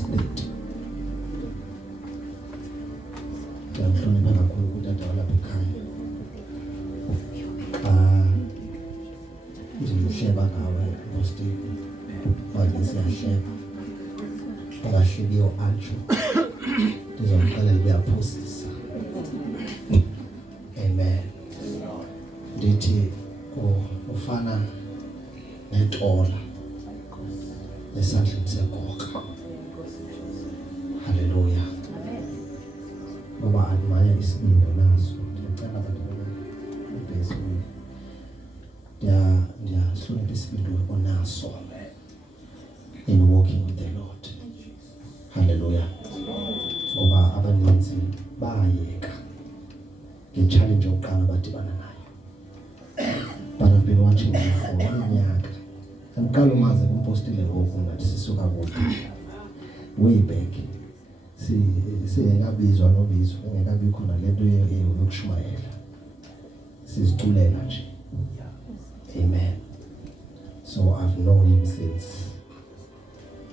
state. Ndiyahlonipha kakhulu kutata walapha ekhaya. Ndimhleba ngawe uSteve. Manje siyahleba. Ungahlebiyo atsho. Ndizomxelela uyaphosisa. Amen. Ndithi ufana netola esandleni segoka. Hallelujah. Ngoba admire isibindi naso. Ndiyacela abantu bebhezulu. Ndiyahlonipha isibindi onaso in walking with the Lord. Hallelujah. Ngoba abaninzi bayeka nge-challenge yokuqala badibana nayo. But I've been watching you for iminyaka. Andiqala umazi kumpostile ngoku ngathi sisuka kude. Way back. Singekabizwa nobizwa, engekabi khona lento yokushumayela. Siziculela nje. Amen. So I've known him since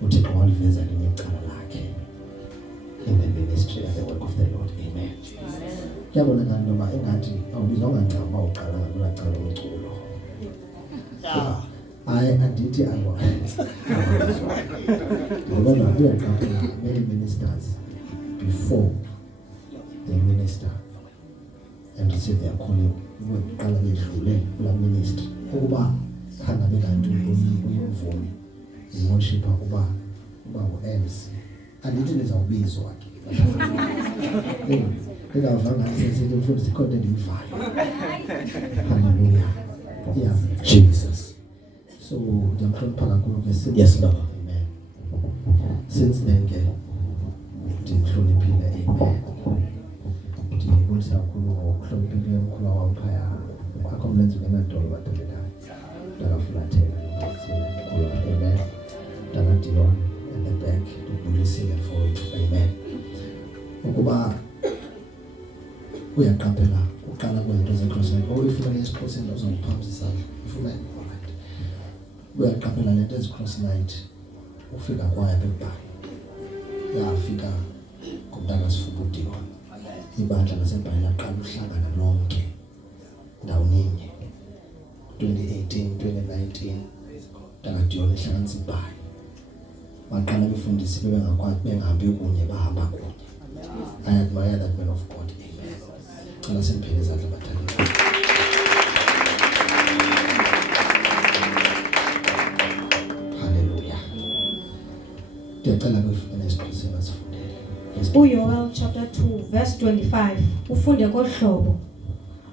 uThixo waliveza linye icala lakhe in the ministry and the work of the Lord. Amen. Kuyabonakala noma engathi awubizwa ngancama uqala ngakula cala umculo. Andithi ayiwa. Ngoba uyaqala many ministers before they minister and receive their calling. Uqala bedlule kula ministry ukuba khanga bekanti uyimvumi worshipper uba uMC. Andithi nizawubizwa ke. Ngavanga sesithi mfundisi khona endiyivayo. Hallelujah. Yeah, Jesus. So ndiyamhlonipha kakhulu ke since. Yes, Lord. Amen. Since then ke ndimhloniphile. Amen. Ndiyibulisa kakhulu ngokuhlonipha umkhulu wamphaya. Akho mlenze ngemadolo badeleka. Ndakafulathela umkhulu. Amen. Ndakadiwa in the back ndibulisile for it. Amen. Ukuba uyaqaphela uqala kwento zeCross Night ifuna isiXhosa uzongiphamisa isandla ifuna alright uyaqaphela lento zeCross Night ufika kwaya bebhani yafika kumntana sifubudiwa ibandla lasebhayini laqala uhlangana lonke ndawuninye 2018 2019 ndakadiyona ihlanganisa ibhani baqala befundisi bengakwazi bengahambi kunye bahamba kunye. I admire that man of God. Amen. Cala simphele izandla bathanda. Hallelujah. Ndiyacela kufuna isiXhosa sifundele. Joel chapter 2 verse 25 ufunde kohlobo.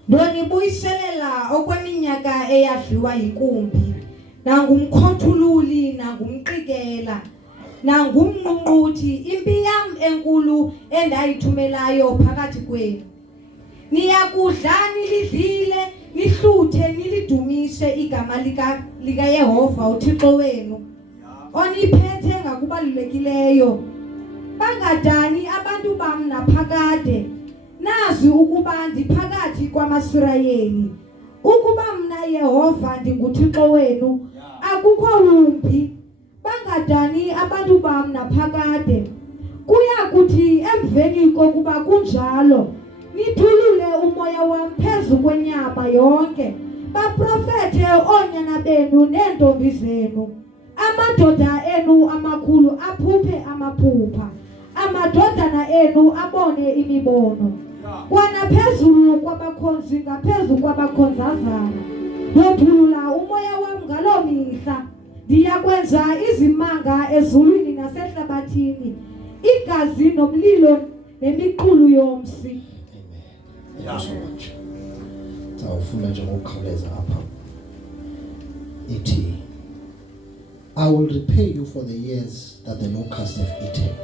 Ndonibuyiselela okweminyaka eyadliwa yinkumbi nangumkhothululi nangumqikela nangumnqunquthi impi yam enkulu endayithumelayo phakathi kwenu. Niyakudla nilidlile nihluthe nilidumise igama lika Yehova uThixo wenu oniphethe ngakubalulekileyo. Bangadani abantu bam naphakade nazi ukuba ndiphakathi kwamaSirayeli ukuba mna Yehova ndinguThixo wenu akukho wumbi. Bangadani abantu bam naphakade kuyakuthi emveni kokuba kunjalo nithulule umoya wam phezu kwenyama yonke baprofethe oonyana benu neentombi zenu amadoda enu amakhulu aphuphe amaphupha amadodana enu abone imibono kwanaphezulu kwabakhonzi ngaphezu kwabakhonzazana ndothulula umoya wam ngaloo mihla. Ndiyakwenza izimanga ezulwini nasehlabathini igazi nomlilo nemiqulu yomsi. Amen. Thank you so much. Sawufuna nje ngokukhawuleza apha. Ithi I will repay you for the years that the locusts have eaten,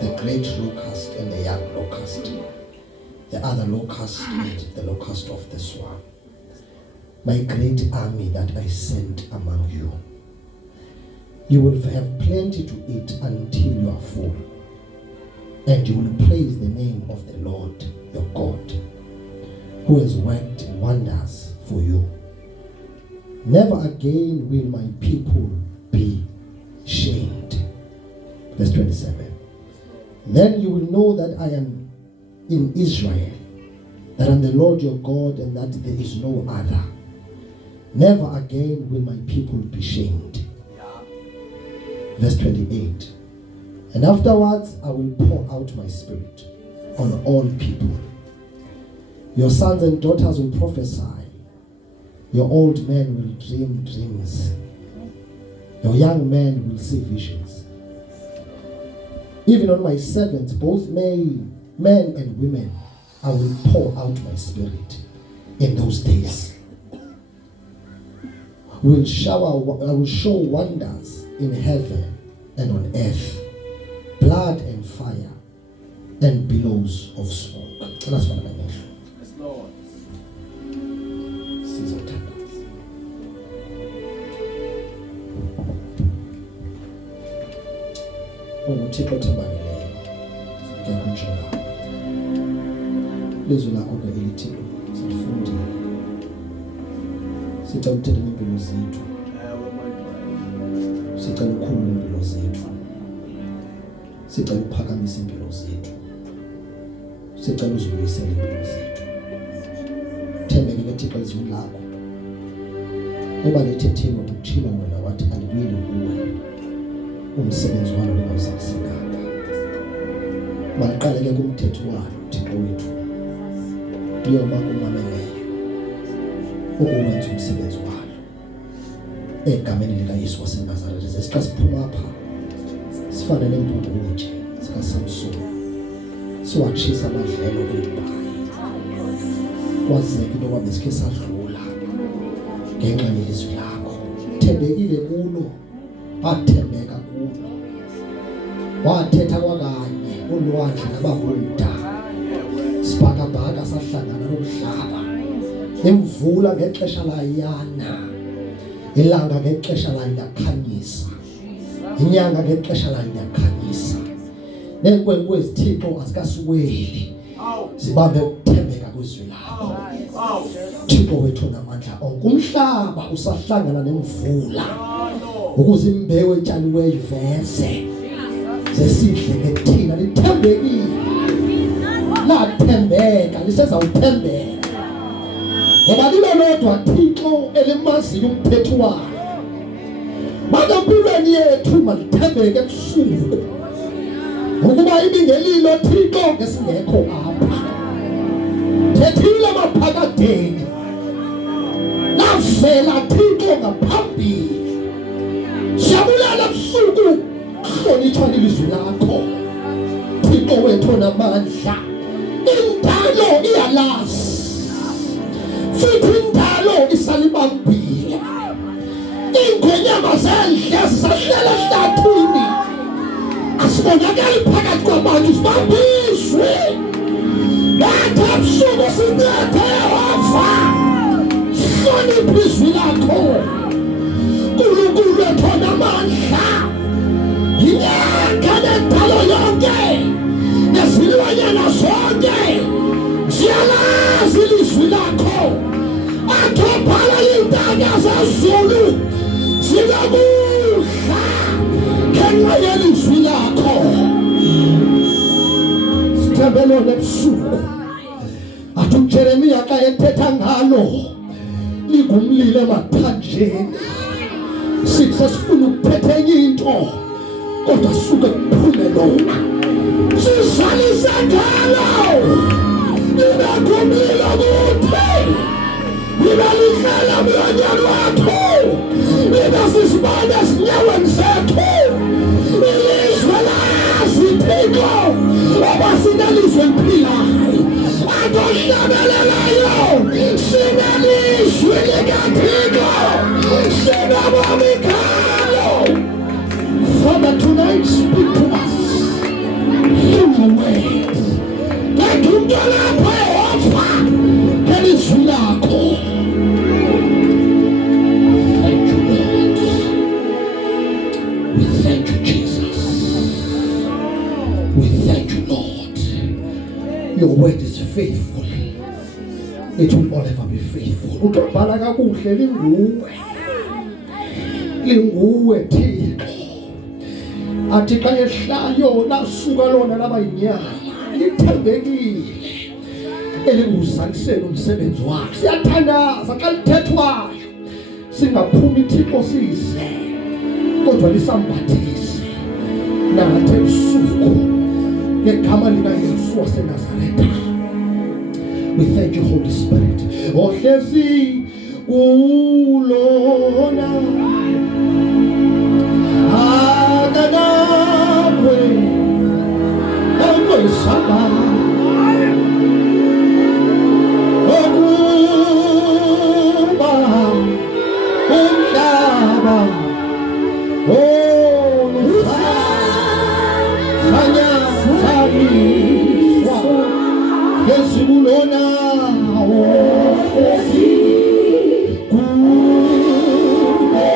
the great locust and the young locust, the other locust and the locust of the swarm, my great army that I sent among you. You will have plenty to eat until you are full, and you will praise the name of the Lord your God, who has worked wonders for you. Never again will my people be shamed. Verse 27. Then you will know that I am in Israel, that I am the Lord your God, and that there is no other. Never again will my people be shamed. Verse 28. And afterwards I will pour out my spirit on all people. Your sons and daughters will prophesy. Your old men will dream dreams. Your young men will see visions. Even on my servants, both men and women, I will pour out my spirit in those days. I will show wonders in heaven and on earth, blood and fire and billows of smoke. That's what I mean. Yes, Lord. Season tenders. Uthixo othembakeleyo ngekho njalo. Lizwi lakho ke elithi silifundile. Sicela ukuthetha impilo zethu. Sicela ukukhulula impilo zethu. Sicela ukuphakamisa impilo zethu. Sicela uzibuyisele impilo zethu. Thembeke ke Thixo izwi lakho. Oba lethethile ukuthila wena wathi alibuyele kuwe. Umsebenzi walo lingawusakusinanga. Maliqale ke kumthetho walo Thixo wethu. Njengoba kumameleyo ukuwenza umsebenzi walo egameni lika Yesu waseNazaretha. Sesixa siphuma apha sifane nempungutye sika Samson siwatshisa amadlelo kwibhayi kwazeke into yoba besikhe sadlula ngenxa yelizwi lakho. Thembekile kulo, wathembeka kulo, wathetha kwakanye ulwandle nabahulda sibhakabhaka sahlangana nomhlaba. Imvula ngexesha layana, ilanga ngexesha layo lakhanyisa, inyanga ngexesha layo lakhanyisa. Neenkwenkwezi Thixo azikasuweli zibambe ukuthembeka kwizwi lakho. Thixo wethu namandla onke, umhlaba usahlangana nemvula ukuze imbewu etshaliweyo iveze zesihle ke thina lithembekile, lathembeka lisezawuthembeka ngoba lilo lodwa Thixo elimaziyo umphetho walo. Empilweni yethu malithembeke ebusuku ukuba ibingelilo Thixo ngesingekho apha. Thethile maphakadeni navela Thixo ngaphambili. Siyabulela ebusuku hlonitshwa ilizwi lakho Thixo wethu namandla. Indalo iyalazi futhi indalo isalibambile. Ingonyama zendle zisahlela ehlathini, asibonakali phakathi kwabantu, sibambiswe. Nathi ebusuku sincede Yehova, hlonipha izwi lakho. Nkulunkulu wethu namandla, inyanga nentalo yonke nezilwanyana zonke ziyalazi ilizwi lakho. Athobhala intanga zezulu zingakudla ngenxa yelizwi lakho. Sithembele ebusuku athi uJeremiya xa ethetha ngalo lingumlilo emathanjeni. Sithi sesifuna ukuphetha enye into kodwa suke kuphume lona. Sizalise ngalo libe ngumlilo kuthi libe lihlala emlonyeni wakho, libe sisibane esinyaweni zethu. Ilizwe lazi Thixo oba sinelizwe eliphilayo adohlabelelayo, sinelizwi likaThixo, sinabomi ngalo. Father, tonight speak to us in the word. Let him go up Yehova ngelizwi lakho. Thank you, Lord. We thank you, Jesus. We thank you, Lord. Your word is faithful. It will forever be faithful. Utobhala kakuhle linguwe. Linguwe Thixo. athi xa ehlayo lasuka lona laba yinyama lithembekile elinguzalisela umsebenzi wakhe. Siyathandaza xa lithethwayo singaphumi Thixo size kodwa lisambathise nathi ebusuku ngegama likaYesu waseNazaretha. We thank you, Holy Spirit. Ohlezi kulona akanakwe okwesaba okuba umhlaba sanyasaliswa ngezikulona ohlezi kulona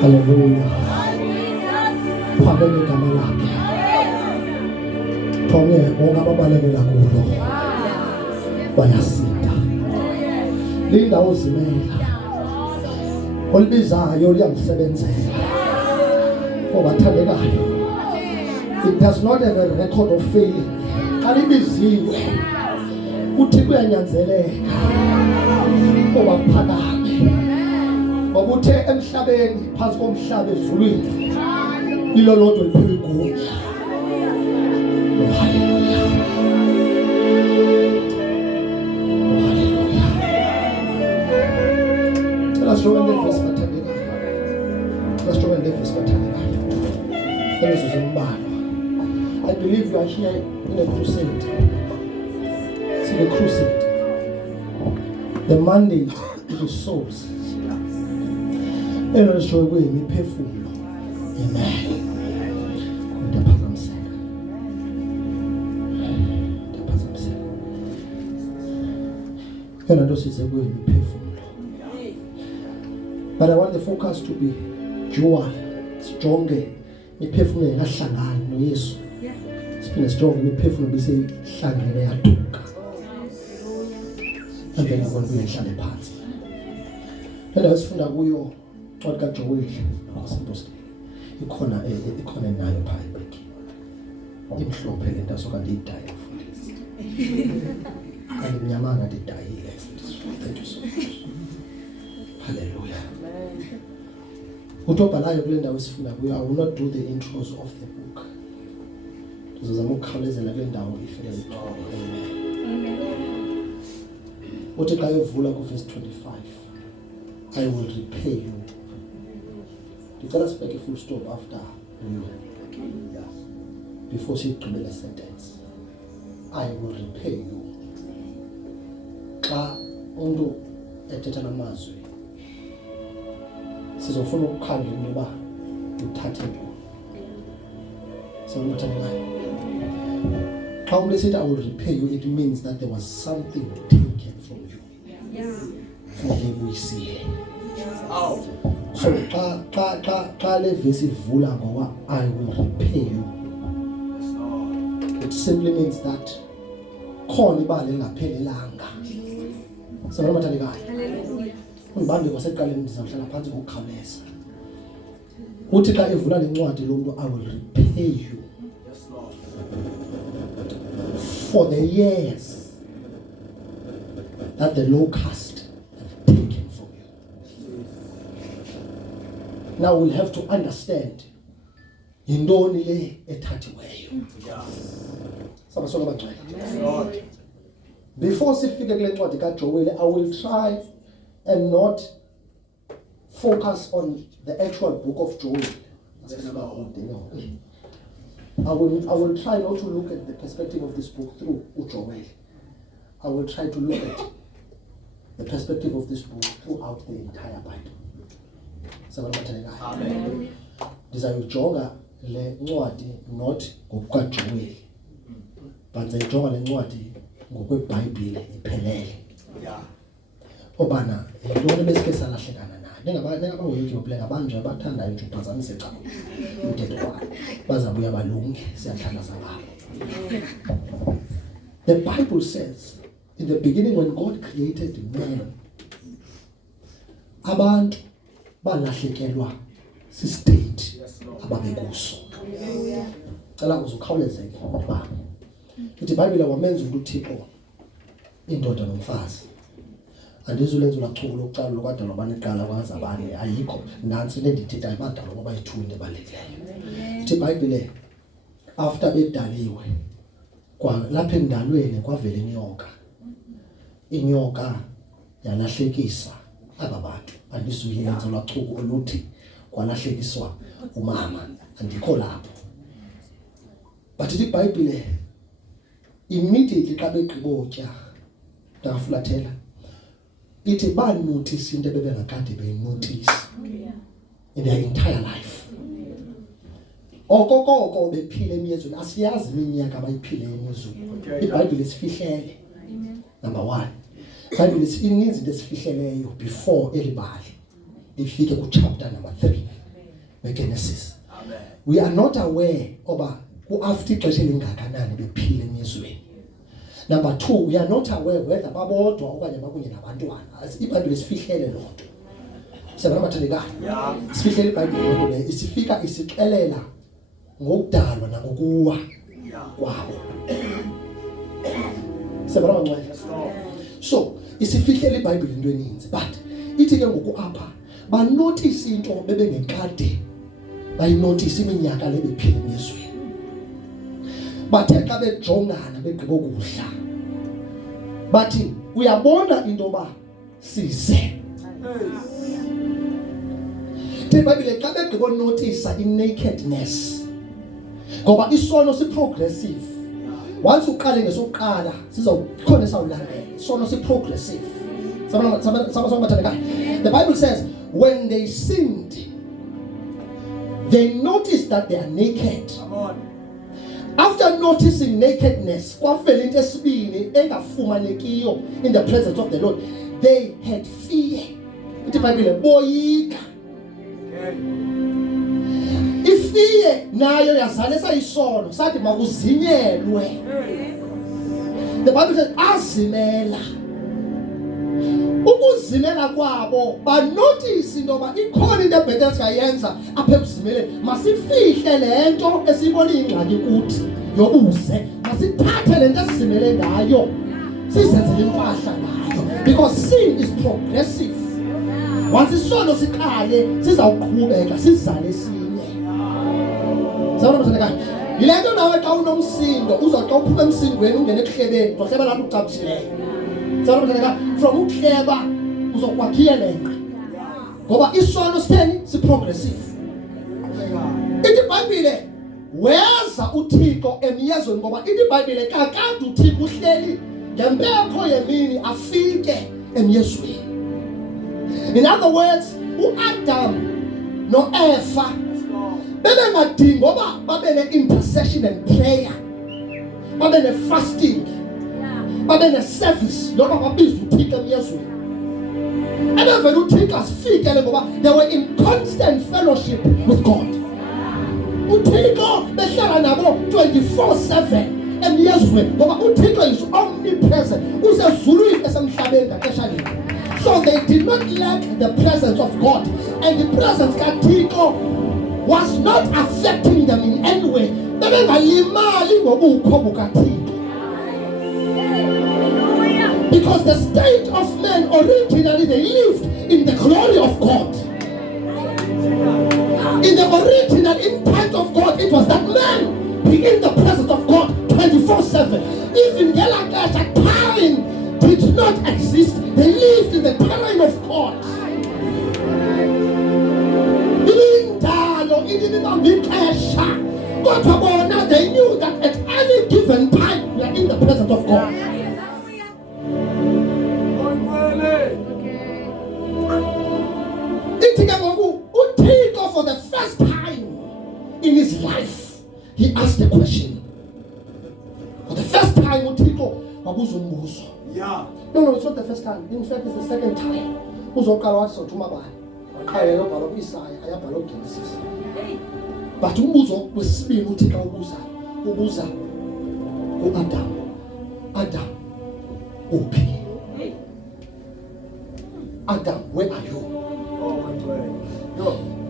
Hallelujah. Phakeme igama lakhe. Phonge bonke ababalekela kulo. Bayasinda. Lindawo zimela. Olibizayo liyamsebenzela. Obathandekayo. It does not have a record of failing. Alibiziwe. Uthi kuyanyanzeleka. Obaphakame. Ngobuthe emhlabeni phansi komhlaba ezulwini. Lilo lodwa liphiwe igunya. Hallelujah. Hallelujah. Let's join the verse bathandekayo. Let's join the verse bathandekayo. This is a man. I believe you are here in a crusade. It's in a crusade. The mandate is souls. Elo lisho kwemiphefumulo. Amen. Ndaphazamiseka. Elo nto size kwemiphefumulo. But I want the focus to be dual. Sijonge imiphefumulo engahlangani noYesu. Siphinde sijonge imiphefumulo bisihlangene yaduka. Emveni kokuba uyihlale phansi. Lento esifunda kuyo What got your way? Simple. Ikhona nayo pha ebheki. Imhlophe lento soka ndidaya mfundisi. Andimnyama ngathi idayile mfundisi. Thank you so much. Hallelujah. Utobhalayo kule ndawo esifunda kuyo, I will not do the intros of the book. Sizozama ukukhawulezela kule ndawo ifele ithoba. Amen. Uthi xa evula ku verse 25, I will repay you. Dicela sibeke full stop after you. Before she gqibele the sentence. I will repay you. Xa umuntu ethetha namazwi sizofuna ukukhangela ukuba uthathe ntoni. Sawumthanda. Xa umuntu esithi I will repay you, it means that there was something taken from you. For we see. So xa le verse ivula ngoba I will repay you. It simply means that khona ibali engaphelelanga. Sawubona bathandekayo. Hallelujah. Ungibambe kwaseqaleni ndizawuhlala phansi ngokukhawuleza. Uthi xa evula lencwadi lo muntu I will repay you. Yes Lord. For the years that the locust have taken from you. Now we'll have to understand yintoni le ethathiweyo. Sabasola bagcwele. Lord. Before sifike kule ncwadi kaJoel, I will try and not focus on the actual book of Joel. I will try not to look at the perspective of this book through Joel. I will try to look at the perspective of this book throughout the entire Bible. Amen. Ndizayijonga le ncwadi not ngokukaJoel, but ndizayijonga le ncwadi ngokweBhayibhile iphelele. Obana yintoni besike salahlekana nayo. Nengabaweki play abantu abathandayo nje uphazamisa ecala. Umthetho wakhe. Bazabuya balunge siyathandaza ngabo. The Bible says in the beginning when God created man, abantu balahlekelwa si-state ababekuso. Cela uzukhawulezeke ngoba ithi iBhayibhile wamenza umuntu uThixo indoda nomfazi. Andizulenza ulachuku lokucala lokade lobani iqala kwaza abanye ayikho nansi lendithetha ibadala ngoba yithu into ebalulekileyo. Ithi iBhayibhile after bedaliwe kwa lapha endalweni kwavela inyoka. Inyoka yalahlekisa ababantu. Andizulenza ulachuku oluthi kwalahlekiswa umama. Andikho lapho. But ithi iBhayibhile immediately xa begqibotya ndafulathela ithi banotice into bebengakade beyinotice in their entire life. Okokoko bephile emyezweni asiyazi iminyaka abayiphile emyezweni. iBhayibhile isifihlele. Number 1. iBhayibhile ininzi into esifihleleyo before elibali lifike ku chapter number 3. beGenesis. We are not aware oba after ixesha elingakanani bephila emizweni. Number 2, we are not aware whether babodwa okanye bakunye nabantwana. iBhayibhile isifihlele lonto. Sebona bathandekayo. Isifihlele iBhayibhile lonto le isifika isixelela ngokudalwa nangokuwa kwabo. Sebona bangcwele. So, isifihlele iBhayibhile into eninzi, but ithi ke ngoku apha ba notice into bebengekade bayinotice iminyaka le bephila emizweni. Bathe xa bejongana begqiba ukudla bathi uyabona into ba size iBhayibhile xa begqiba notice inakedness ngoba isono si-progressive. Once uqale ngesokuqala sizokhona sawulandela. Isono si-progressive. The Bible says when they sinned they noticed that they are naked. After noticing nakedness, kwafela into esibini engafumanekiyo in the presence of the Lord, they had fear. iBhayibhile boyika. Ifear nayo yazalisa isono sathi makuzinyelwe. The Bible says azimela. Ukuzimela kwabo ba notice into ba ikhona into ebhetele siyayenza apha ekuzimeleni. Masifihle lento esibona ingxaki kuthi yobuze. Masithathe lento esizimele ngayo sizenzele impahla ngayo because sin is progressive. Once isono siqale sizawuqhubeka sizale esinye. Sabona bathandekayo. Yilento nawe xa unomsindo uzoxa uphuma emsindweni ungene ehlebeni uzohleba lapho ucabisileyo. Sabona bathandekayo. From uhleba uzokwakhiyelenqa. Ngoba isono sitheni si-progressive. iBhayibhile weza uThixo emyezweni ngoba iBhayibhile kakade uThixo uhleli ngempepho yemini afike emyezweni. In other words, uAdam noEva bebengadingi ngoba babe ne-intercession and prayer, babe ne-fasting, babe ne-service noma babiza uThixo emyezweni. Ebevele uThixo asifikele ngoba they were in constant fellowship with God. uThixo behlala nabo 24/7 emyezweni ngoba uThixo is omnipresent, usezulwini esemhlabeni ngaxesha linye. So they did not lack the presence of God, and the presence kaThixo was not affecting them in any way. Bebengalimali ngobukho bukaThixo. Because the state of man originally they lived in the glory of God. In the original intent of God, it was that man be in the presence of God 24/7. Even Gelakasha time did not exist. They lived in the time of God. They knew that at any given time we are in the presence of God. For the first time in his life, he asked the question. For the first time, yeah. No, it's not the first time. In fact, it's the second time. But Adam, Adam, where are you?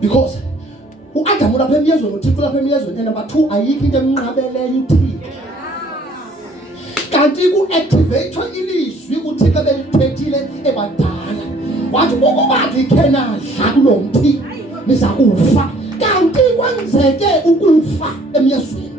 Because uAdam ulapha emyezweni uThixo ulapha emyezweni, and number 2 ayikho into emnqabeleyo uThixo. Kanti ku-activator ilizwi uThixo ebelithethile ebadala wathi ukuba ndikhe nadla kulo mthi niza kufa. Kanti kwenzeke ukufa emyezweni,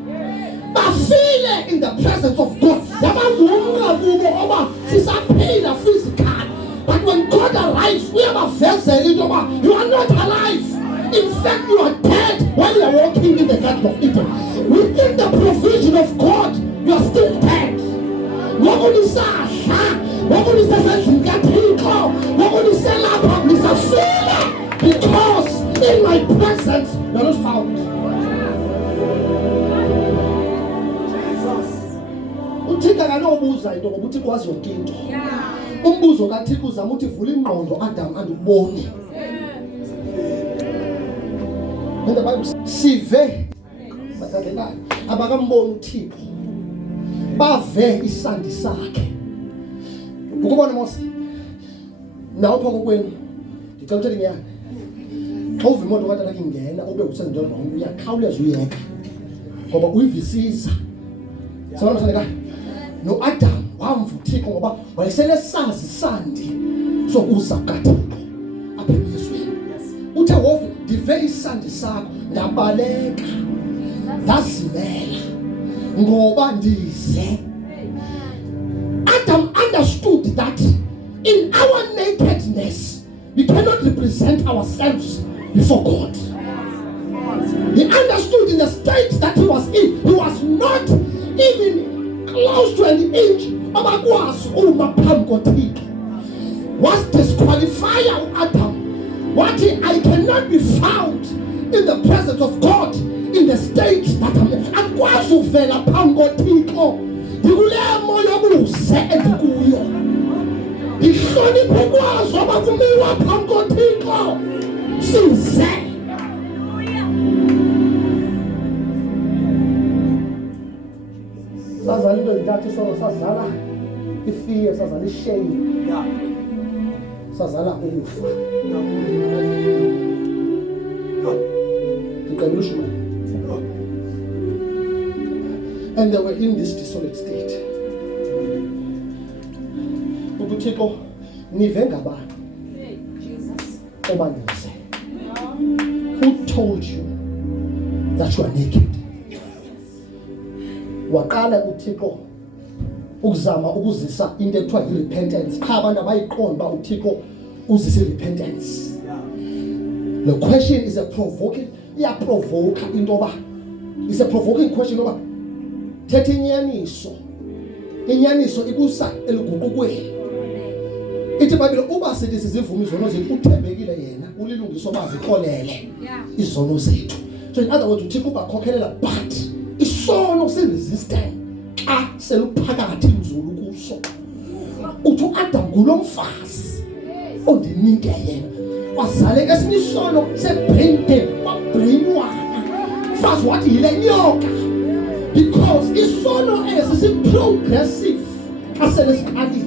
bafile in the presence of God. Yabavuma kubo oba sisaphila physically, but when God arrives uyabavezela into yoba you are not alive. In fact, you are dead while you are walking in the Garden of Eden. Within the provision of God, you are still dead. Because in my presence, you are not found. uThixo akanobuza into ngoba uThixo wazi yonke into. Umbuzo kaThixo uzama ukuthi vula ingqondo Adam andikuboni. When the Bible says, sive abakambona uThixo bave isandi sakhe. Ukubona Mose nawo phoko kwenu ngicela ukuthi ngiyani xa uva imoto kade lakhe ingena ube usenze njalo uyakhawuleza uyeka ngoba uyivisiza. Sabona saneka no Adam wamva uThixo ngoba wayesele sazi isandi sokuza kaThixo apha emyezweni. Uthe wova ndive isandi sakho ndabaleka ndazimela ngoba ndize. Adam understood that in our nakedness we cannot represent ourselves before God. He understood in the state that he was in, he was not even close to an inch abakwazi uma phambi koThixo. Was disqualify Adam. What I cannot be found in the presence of God in the state that I'm in. Akwazi uvela phambi koThixo. Ndikule moya obuse endikuyo. Ihloniphe kwazo abakumiwa phambi koThixo. Size. Sazala into ezintathu solo, sazala ifear, sazala ishame. Sazala ukufa. And they were in this desolate state. UThixo nive ngabani obanize. Who told you that you are naked? Waqala uThixo ukuzama ukuzisa into ekuthiwa repentance. Cha abantu abayiqonda ba uThixo uzise repentance. The question is a provoking, provoke into ba. It's a provoking question over. Thetha inyaniso ikusa eliguqukweni. Ithi Bible uba sithi sizivuma izono zethu uthembekile yena ulilungiso bazikolele izono zethu. So in other words uThixo ubakhokhelela but isono se-resistant xa seluphakathi inzulu kuso. Uthi uAdam ngulomfazi ondinike yena wazaleka esinye isono se-brain kwabrainwana mfazi wathi yile nyoka because isono esi si-progressive xa sele siqalile.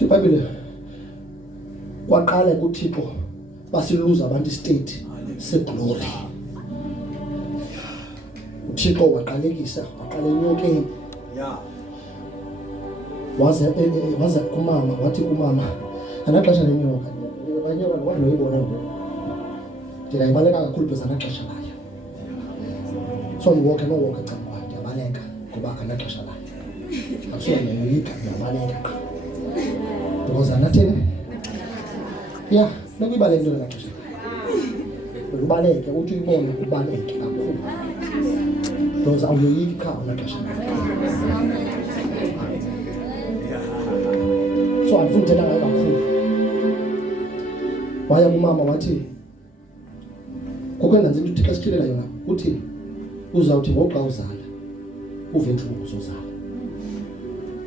iBhayibhile kwaqala kuThixo basiluza abantu istate seglory. uThixo waqalekisa waqala enyokeni waze kumama wathi kumama anaxesha lenyoka abanyoka noyibona ndingayibaleka kakhulu because anaxesha layo. So ngiwoke nowoke cha ndiyabaleka ngoba anaxesha layo. Akusuka ngiyoyika ndiyabaleka because anathini nokuyibaleka into anaxesha ubaleke uthi uyibone ubaleke kakhulu because awuyoyiki kha anaxesha layo. So andifuna uthetha ngayo kakhulu. Waya kumama wathi kokwenza into uThixo esithilela yona uthi uzawuthi ngoxa uzala uve inhlungu zozala.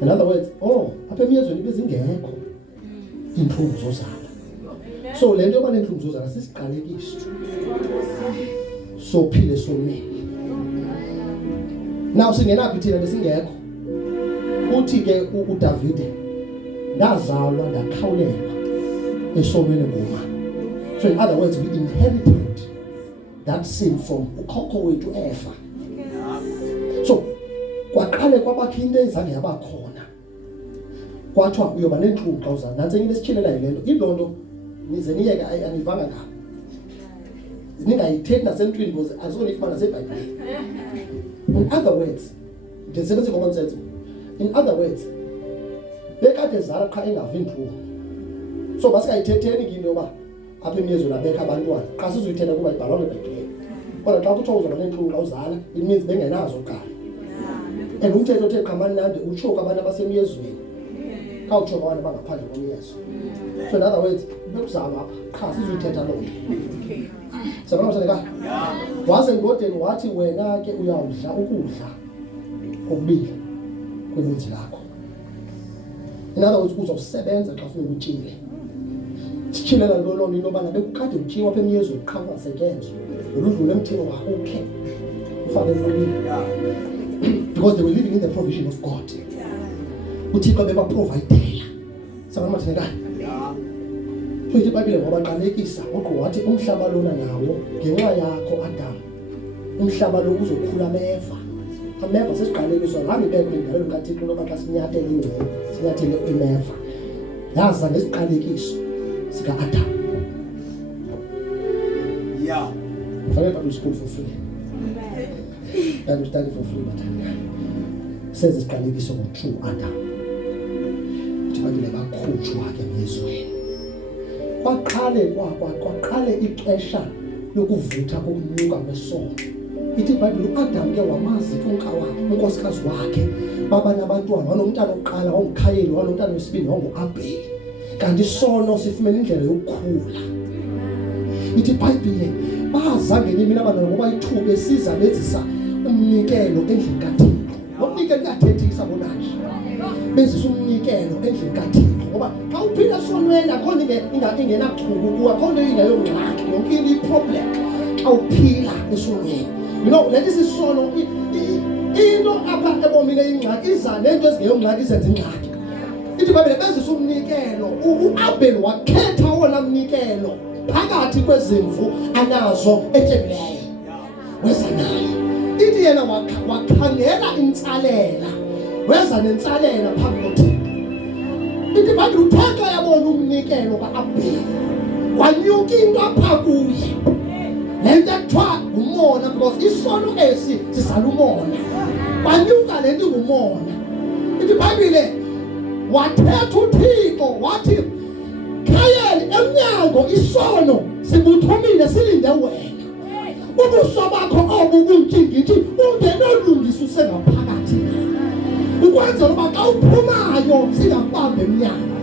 In other words, apha emyezweni bezingekho inhlungu zozala. So le nto yoba nenhlungu zozala sisiqalekiso sophile somele. Now singenaphi thina besingekho. Uthi ke uDavide ndazalwa ndakhawulelwa esomeni ngoma. So in other words we inherited that sin from ukhokho wethu efa. So kwaqale kwabakho into ezange yabakhona. Kwathiwa uyoba nenhlungu xa uzala. Nansi into esithilela yilento. Indonto nize niyeke anivanga ngapha. Ningayithethi nasentwini because azonifana seBhayibheli. In other words, ngisebenzisa common sense. In other words, bekade zala qha engavi inhlungu. So basikayithetheni into yoba apha emyezweni abekho abantwana. Xa sizuyithetha kuba ibhalwa ngeBhayibheli. Kodwa xa kuthiwa uzaba nenhlungu xa uzala, it means bengenazo kuqala. And umthetho othe qamanandi utsho abantu abasemyezweni. Xa utsho abantu bangaphandle komyezo. So in other words, bekuzama apha qha sizuyithetha loo nto. Sabona msana waze ngodeni wathi wena ke uyawudla ukudla okubili kwebunzi lakho. In other words uzawusebenza xa ufuna ukutshile. Sitshilela lolona into yoba bekukade utyiwa apha emyezweni qha kungasetyenzwa oludlule emthini wakhe ufake lolini because they were living in the provision of God. uThixo bebaprovidela sabona mathengana futhi iBhayibhile wabaqalekisa uqo wathi umhlaba lona nawo ngenxa yakho Adam umhlaba lo uzokhula ameva sesiqalekiswa ngani bekho indalo kaThixo loba xa sinyathele ingcebo sinyathele imeva yaza ngesiqalekiso sika Adam. Fanele babe school for free. Amen. Study for free bathanda. Says isiqalekiso ngo-true Adam. Uthibakile bakhutshwa ke emyezweni. Kwaqale ixesha lokuvutha kokunyuka kwesono. Ithi iBhayibhile uAdam ke wamazi unkosikazi wakhe babanye abantwana wanomntana oqala onguKhayeli wanomntana wesibini onguAbheli. Kanti isono sifumene indlela yokukhula. Ithi iBhayibhile bazangene mina abantwana ngoba ithuba esiza bezisa umnikelo endlini kaThixo. Umnikelo uyathethisa bonanje. Bezisa umnikelo endlini kaThixo ngoba xa uphila esonweni akhona ingenachuku kuwa khona ingayongxaki yonke into iproblem xa uphila esonweni. You know, let this is sono into apha ebomini ingxaki iza nento ezingeyongxaki izenza ingxaki. Ithi iBhayibhile bezisa umnikelo uAbel wakhetha wona mnikelo phakathi kwezimvu anazo etyebileyo weza nayo. Ithi yena wakhangela intsalela weza nentsalela phambi koThixo. Ithi iBhayibhile uThixo yabona umnikelo kaAbel kwanyuka into apha kuye lento ekuthiwa ngumona because isono esi sisala umona kwanyuka lento ngumona. Ithi iBhayibhile wathetha uThixo wathi Khayeli emnyango isono sibuthumile silinde wena ubuso bakho obu bunkingithi ungenolungisa usengaphakathi ukwenza ukuba xa uphumayo singabambe emnyango.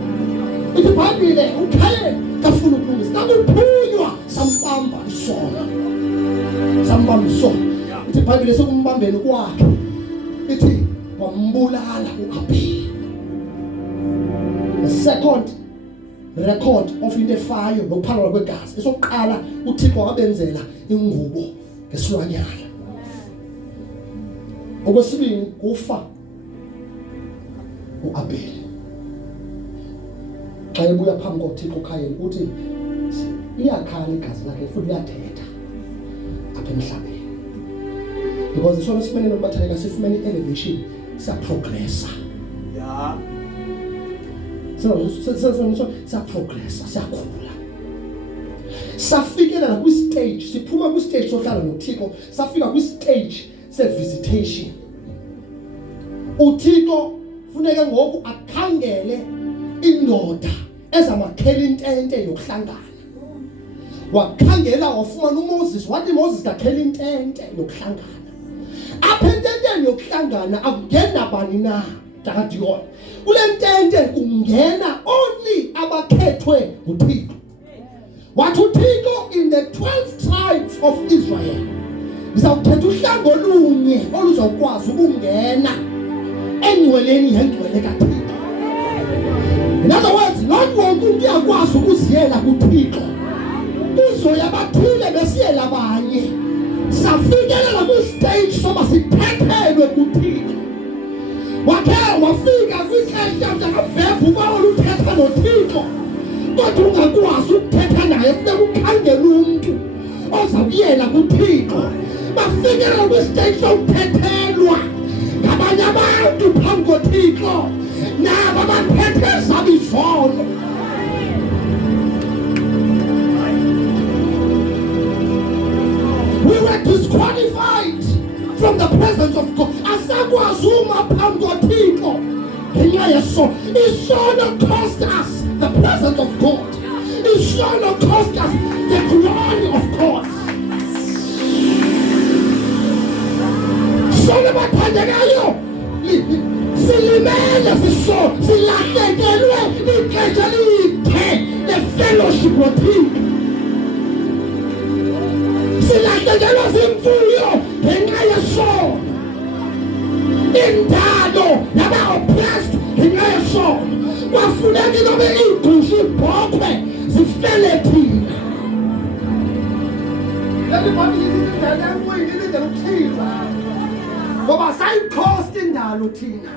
Ithi iBhayibhile uKhayeli kafuna ukulungisa nakuphunywa sambamba isono ithi iBhayibhile sekumbambeni kwakhe ithi wambulala uAbheli. The second record of into efayo nokuphalwa kwegazi esokuqala uThixo wabenzela ingubo ngesilwanyana. Okwesibini kufa uAbheli. Xa ebuya phambi koThixo uKhayeli uthi iyakhala igazi lakhe futhi liyathetha apha emhlabeni because isona sifumene nokubathaleka sifumene elevation siyaprogressa. Siyaprogressa siyakhula safikelela kwistage siphuma kwistage sohlala noThixo safika kwistage sevisitation. uThixo funeka ngoku akhangele indoda ezamakhela intente yokuhlangana. Wakhangela wafumana uMoses wathi Moses kakhela intente yokuhlangana. Apha ententeni yokuhlangana akungena bani na takadiyona. Kule ntente kungena only abakhethwe nguThixo. Wathi uThixo in the 12 tribes of Israel ngizawukhetha uhlango olunye oluzokwazi ukungena engcweleni yengcwele kaThixo. In other words, not wonke umuntu uyakwazi ukuziyela kuThixo. Uzoya bathile besiyela abanye. Safikelela kwistage soba siphethelwe kuThixo. Wafika kwixesha lakavephu kwaluthetha noThixo. Kodwa ungakwazi ukuthetha naye funeka ukhangele umuntu ozawuyela kuThixo. Bafikelela kwistage sokuthethelwa ngabanye abantu phambi koThixo nabo abaphethe zabizono. We were disqualified from the presence of God. Asakwazi uma phambi koThixo ngenxa yesono. Isono cost us the presence of God. Isono cost us the glory of God. Sono bathandekayo silimele sisono silahlekelwe ixesha lide le-fellowship noThixo. Silahlekelwe zimfuyo ngenxa yesono. Indalo yaba oppressed ngenxa yesono. ngesono kwafuneka inobe igusha ibhokhwe zifele thina lebibhali izindlela yankuyini indlela ukuthila ngoba sayikhost indalo thina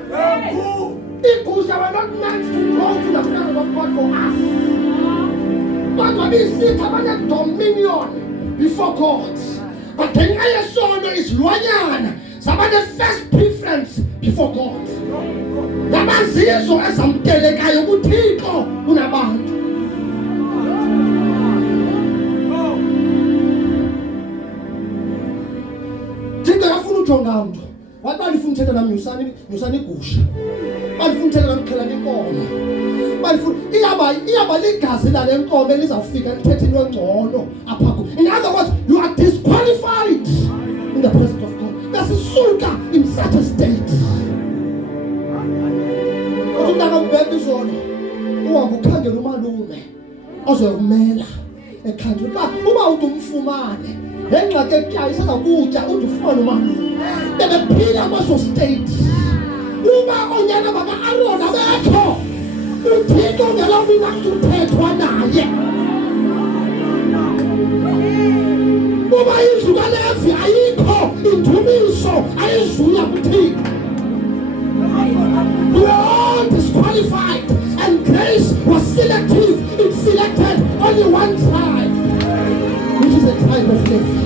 igusha were not meant to go to the presence of God for us kodwa bisitha bane-dominion before God but ngenxa yesono isilwanyana sabane-first preference before God nabazizo ezamkelekayo kuThixo kunabantu Thixo yafuna ujonga mntu wathi balifuna uthetha nami nyusani igusha balifuna uthetha nami qhelana inkomo balifuna iyaba ligazi lale nkomo elizawufika lithethe into engcono apha ku in other words you are disqualified in the presence of God besisuka in such a state Ukutaka mbeki zona uhambe ukhangela umalume ozokumela ekhanje uba utumfumane engxaki ekutya isazakutya uthi ufumane umalume bebephila kwaso state uba onyana baka-Arona bekho uThixo ngelawina kuthethwa naye uba indlu kaLevi ayikho indumiso ayizuya kuThixo we are all disqualified and grace was selective. It selected only one tribe which is the tribe of Levi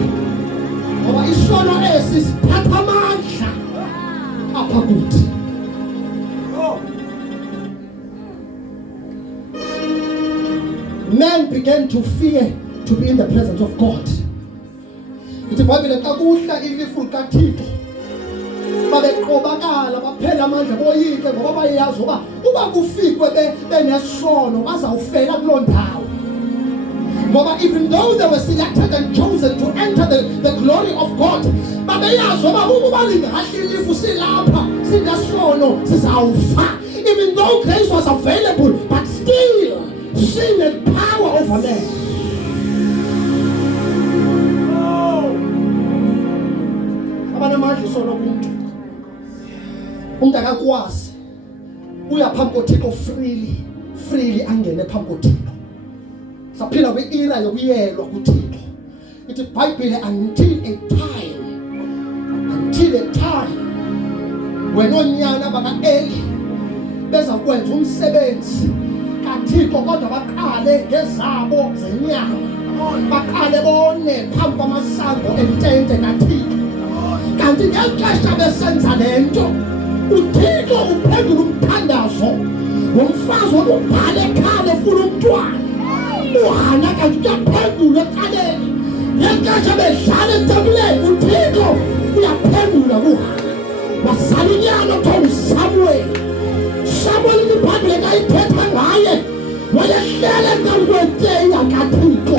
ngoba isono esi sithatha amandla apha kuthi men began to fear to be in the presence of God ithi iBhayibhile xa kuhla ilifu likaThixo babeqobakala baphela amandla boyike ngoba bayazi uba kufikwe benesono bazawufela kuloo ndawo ngoba even though they were selected and chosen to enter the glory of God babeyazi uba lingahle ilifu silapha sinesono sizawufa even though grace was available but still sin had power over them abanamandla isono kumuntu umuntu akakwazi uya phambi koThixo freely angene phambi koThixo saphila kwi-era yokuyelwa kuThixo ithi iBhayibhile until a time when onyana baka-Eli beza kwenza umsebenzi kaThixo kodwa baqale ngezabo zenyama baqale bone phambi kwamasango entente kaThixo kanti ngexesha besenza lento uThixo uphendula umthandazo womfazi wokubhala ekhaya efuna umntwana uHana kanti uyaphendula ekaleni ngexesha bedlala etafuleni uThixo uyaphendula kuHana wazala unyana okuthiwa uSamuel iBhayibhile kayithetha ngaye wayehlela enkangweteni kaThixo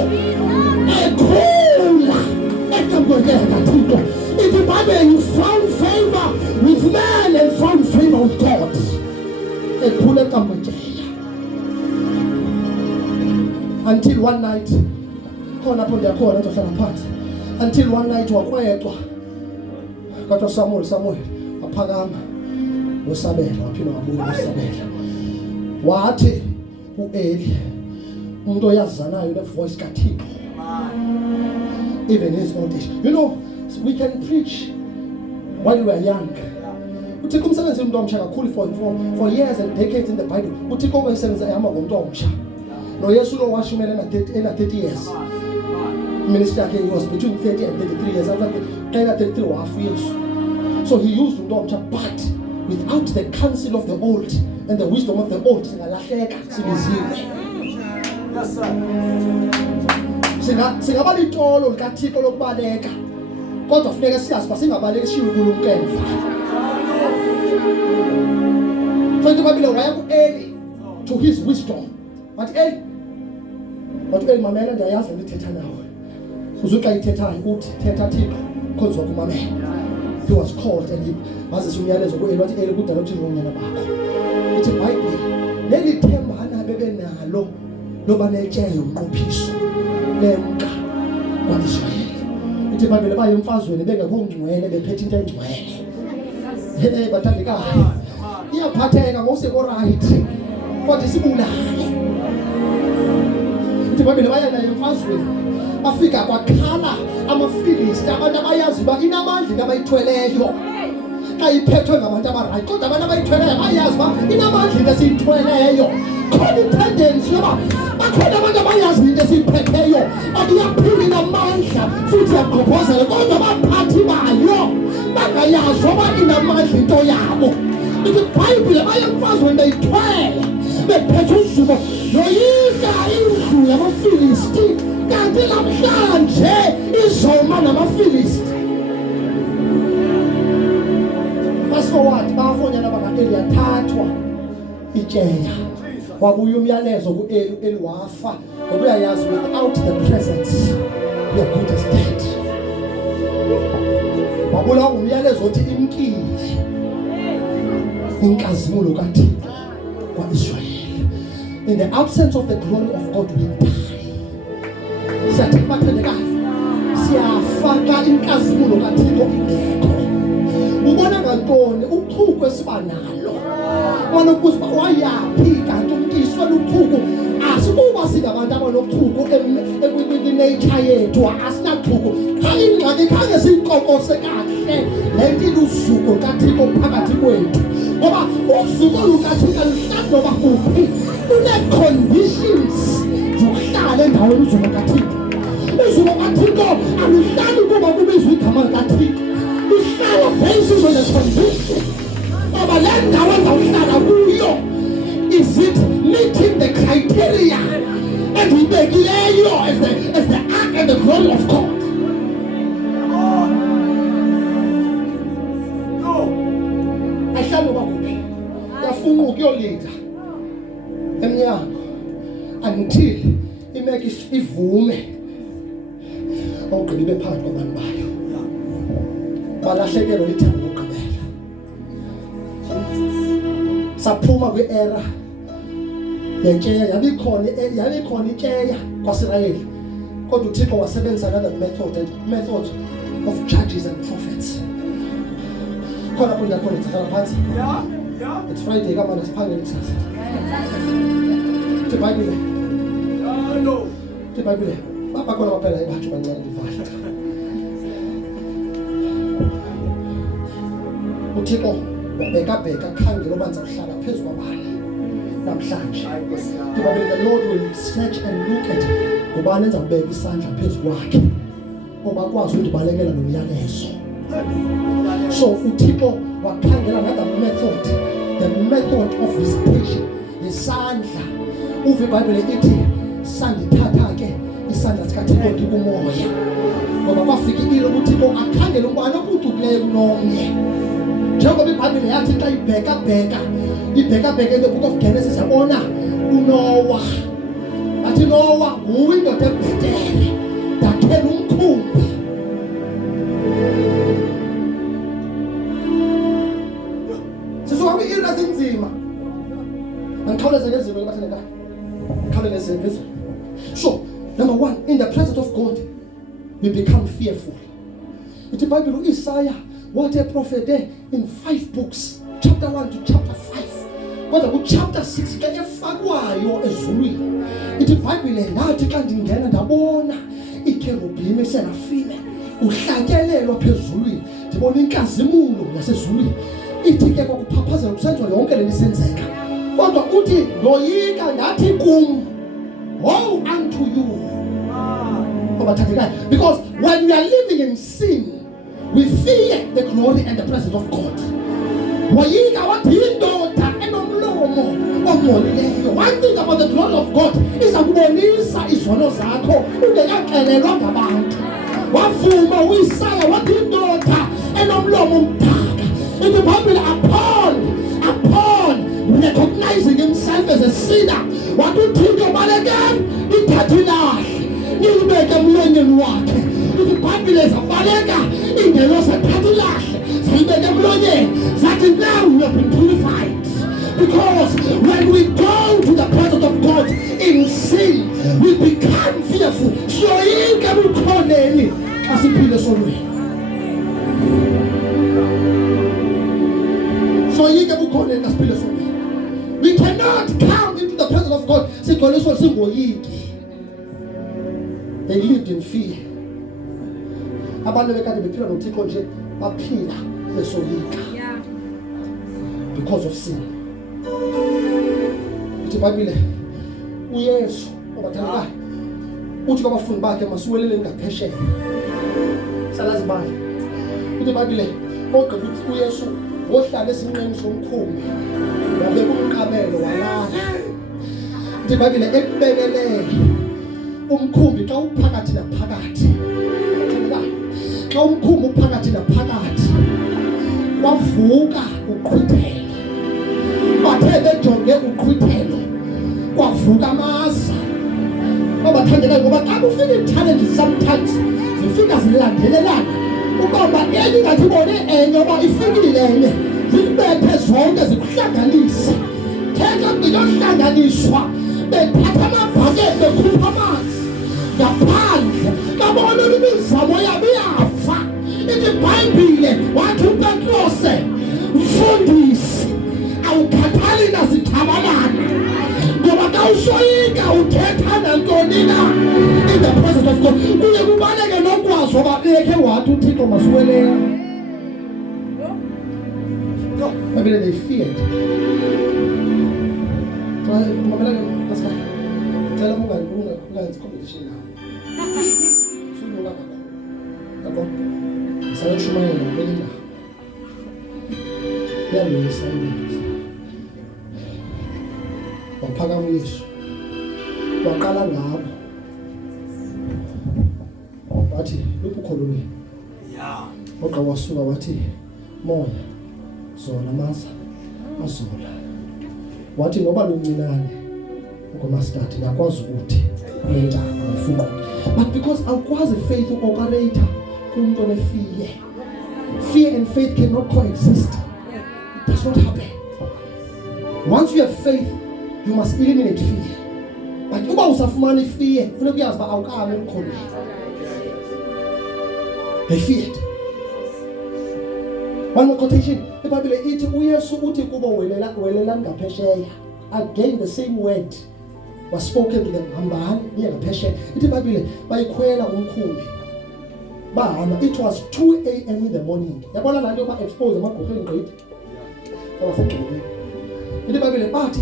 ekhula enkangweteni kaThixo ithi iBhayibhile you found favor with men and found favor with God ekhula enkangweteni until one night khona apho ndiyakhona ndohlala phansi until one night wakwetwa kwathi Samuel aphakama usabela waphila wabuya usabela wathi uEli umuntu oyazanayo le voice kaThixo even his old age you know we can preach while we are young uthi kumsebenzi umuntu omsha kakhulu for years and decades in the Bible uthi konke isebenza ehamba ngomuntu omsha no Yesu lo washumela na 30 years ministry yakhe was between 30 and 33 years after kaya 33 wafu Yesu so he used umuntu omsha but without the counsel of the old and the wisdom of the old singalahleka sibiziwe yes sir singabali itolo likaThixo lokubaleka kodwa kufanele siyazi basingabaleki shiwe kulumkemva so iBhayibhile waya kuEli to his wisdom but Eli mamela ndiyayazi ngithetha nawe uzuxa ithethayo uthi thetha Thixo khonzwa kumamela he was called and he wazisa umyalezo kuEli wathi Eli kudala uthi ngonyana bakho ithi iBhayibhile leli thembana bebenalo loba netyeyo umnqophiso lemka kwaIsrayeli ithi iBhayibhile baye emfazweni bengekho ngcwele bephethe into engcwele bathandekayo uzaphatheka ngoseko right kodwa sibulale iBhayibheli baya nayo emfazweni bafika kwakhala amaFilisti abantu abayazi uba inamandla into abayithweleyo xa iphethwe ngabantu abarayi kodwa abantu abayithweleyo bayazi uba inamandla into esiyithweleyo khona itendency yoba bakhona abantu abayazi into esiyiphetheyo but iyaphila inamandla futhi yagqobhozela kodwa abaphathi bayo bangayazi uba inamandla into yabo iBhayibheli baya emfazweni beyithwele bephethe uzuko yoyika indlu yamaFilisti kanti namhlanje izoma namaFilisti. Fast forward bafonyana bakaEli yathathwa iTyeya wabuya umyalezo kuEli wafa ngoba uyayazi without the presence we are good as dead. Wabula umyalezo othi imkile inkazimulo kaThixo kwaIsrael. In the absence of the glory of God we die. Siyafaka inkazimulo kaThixo ingekho. Ubona ngantoni uchuku esibanalo? Wona ukuze wayaphika kanti umkiswa luchuku asikuba singabantu abanochuku nature yethu asinachuku. Khali ingxaki khange siqoqose kahle lento ilusuku kaThixo phakathi kwethu. Ngoba usuku lukaThixo luhlala bakuphi une-conditions zokuhlala endaweni uzuko kaThixo. Uzuko kaThixo aluhlali kuba kubizwa igama likaThixo. Luhlala basis on the condition. Ngoba le ndawo endawuhlala kuyo is it meeting the criteria endiyibekileyo as the ark and the glory of God. Ahlala bakuphi yafuna ukuyolinda emnyango until imeke ivume ogqiba ibe phakathi kwabantu bayo balahlekelwa lithemba lokugqibela. Saphuma kwi-era yeTyeya yabikhona iTyeya kwaSirayeli kodwa uThixo wasebenzisa another method of judges and prophets. Khona kunda khona tsala phansi. It's Friday kama nasiphangela kusasa. iBhayibheli iBhayibheli bakhona baphela ibathu bancane divasha. uThixo wabheka khangela obanza kuhlala phezulu kwabani namhlanje. iBhayibheli the Lord will search and look at ngubani enza kubeka isandla phezulu kwakhe ngoba akwazi ukubalekela nomyalezo. So uThixo wakhangela another method, the method of visitation, isandla. Uve iBhayibheli ithi sandithatha ke isandla sikaThixo ndikumoya. Ngoba kwafika ilo uThixo akhangela ubani ophucukileyo kunomnye. Njengoba iBhayibheli yathi xa ibheka in the book of Genesis yabona uNoah. Athi Noah nguye indoda ebhetere dakhela umkhumbi. Zinzima angikhawuleze ngezinto ebathanda khawuleze ngezinto. So number one, in the presence of God we become fearful. iBhayibheli uIsaiah what a prophet there in 5 books, chapter 1 to chapter 5 kodwa ku chapter 6 ke efakwayo ezulwini. iBhayibheli nathi xa ndingena ndabona ikerubhimi serafime uhlatyelelwa phezulwini ndibona inkazimulo yasezulwini. Ithi ke kokuphaphazela kusenziwa yonke le isenzeka kodwa uthi ngoyika ngathi kum woe unto you. Because when we are living in sin we fear the glory and the presence of God. Woyika wathi indoda enomlomo ongcolileyo. One thing about the glory of God is akubonisa izono zakho ungekaxelelwa ngabantu. Wavuma uIsaiah wathi indoda enomlomo omdaka. iBhayibheli upon recognizing himself as a sinner wathi uThixo balekani ithathe ilahle niyibeke emlonyeni wakhe. iBhayibheli zabaleka ingelosi athathe ilahle sayibeke emlonyeni zathi now we have been purified. Because when we go to the presence of God in sin we become fearful. Siyoyika ebukhoneni xa siphile solweni. Soyike ebukhoneni xa siphile solweni. cannot come into the presence of God. Sikholiswa singoyiki. They lived in fear. Abantu bekade bephila noThixo nje baphila besoyika. Because of sin. Ithi Bible uYesu obathandekayo uthi kwabafundi bakhe masuwelele ngaphesheya. Salazi bani. Ithi Bible ogqiba uthi uYesu wohlala esinqeni somkhumbi wabeka umqabelo walala. Ithi Bible ekubelele umkhumbi xa uphakathi naphakathi. Xa umkhumbi uphakathi naphakathi wavuka uqhwithelo. Bathe bejonge uqhwithelo kwavuka amasa. Babathandekayo ngoba xa kufika i-challenges sometimes zifika zilandelelana. Ukuba enye ngathi ibone enye oba ifikile enye zikubethe zonke zikuhlanganise. Thetha ngokuhlanganiswa bethatha amabhakede bekhupha amanzi ngaphandle babona imizamo yabo iyafa. Ithi iBhayibhile wathi uPetrose mfundisi awukhathali nazithabalana ngoba xa usoyika uthetha nantoni na in the presence of God. Kuye kubaleke nokwazi oba ekhe wathi uThixo masiweleya. Maybe they feared. Tell them ungayenzi competition now. Shulula kakhulu. Yabo. Sayishumayela ngempela. Yalungisa into. Waphakama uYesu. Waqala ngabo. Wathi lokhu kholweni. Yeah. Oqa wasuka wathi moya zola masa azola. Wathi ngoba lumncinane ngomastadi ngakwazi ukuthi later ayifuqa. But because awukwazi faith operator kumuntu onefear. Fear and faith cannot coexist. It does not happen. Once you have faith, you must eliminate fear. But uba usafumana fear, kufanele uyazi ba awukame emkholweni. They feared. One more quotation. The Bible ithi uYesu uthi kubo welela ngaphesheya. Again the same word was spoken to them. Hambani niye ngaphesheya. Ithi Bible bayikhwela umkhumbi. Bahamba. It was 2 a.m. in the morning. Yabona la nto ba expose amagqoko engqidi. Abasegqibile. Ithi Bible bathi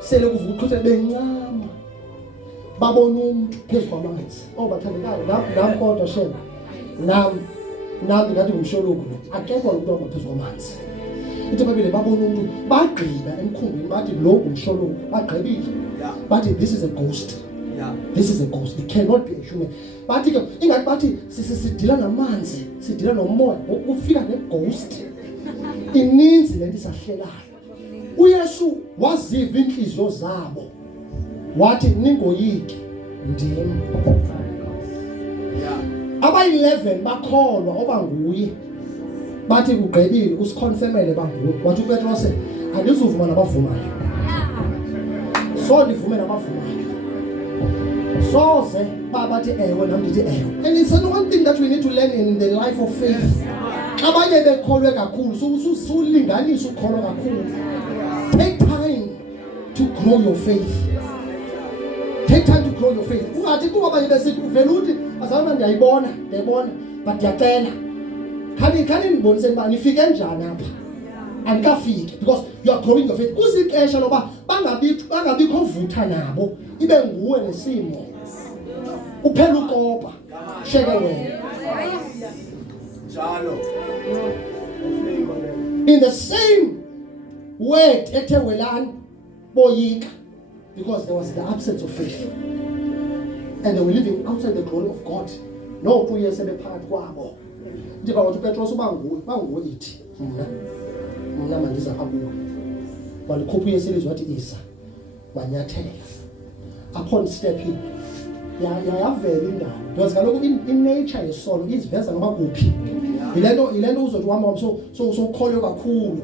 sele kuvuka bencama. Babona umuntu phezu kwamanzi. Bathandekayo nam kodwa shema. Nam ngathi ngumshologu lo. Akekho umuntu ophezu kwamanzi. Ithi Bible babona umuntu bagqiba emkhumbini bathi lo umshologu bagqibile. Bathi this is a ghost. Yeah. This is a ghost. It cannot be a human. Bathi ke ingathi bathi sidila namanzi, sidila nomoya. Ufika neghost. Ininzi lento isahlelayo. uYesu waziva inhliziyo zabo. Wathi ningoyiki ndimi. Aba-11 bakholwa oba nguye. Bathi ugqibile usiconfirmele banguye. Wathi uPetrose andizuvuma nabavumayo. So ndivume nabavumayo. Soze bathi ewe nami ndithi ewe. And it's one thing that we need to learn in the life of faith. Abanye bekholwe kakhulu usulinganisa ukholwa kakhulu. Take time to grow your faith. Take time to grow your faith. Ungathi kuba abanye besithi uvela uthi azama ndiyayibona but ndiyacela. Khani nibonise ba nifike njani apha. Andikafiki because you are growing your faith. Kusixesha loba bangabikho vutha nabo ibe nguwe nesimo. Uphela ukopa. Sheke wena. In the same word ethe welani boyika because there was the absence of faith and they were living outside the glory of God. No kuye sebephakathi kwabo. Ndiba wathi uPetrose banguwe ithi mina mandiza phambi walikhupha uYesu wathi isa wanyathela upon stepping yavela indaba because kaloku in nature yesolo iziveza noma kuphi ilento uzothi wama so ukholwe kakhulu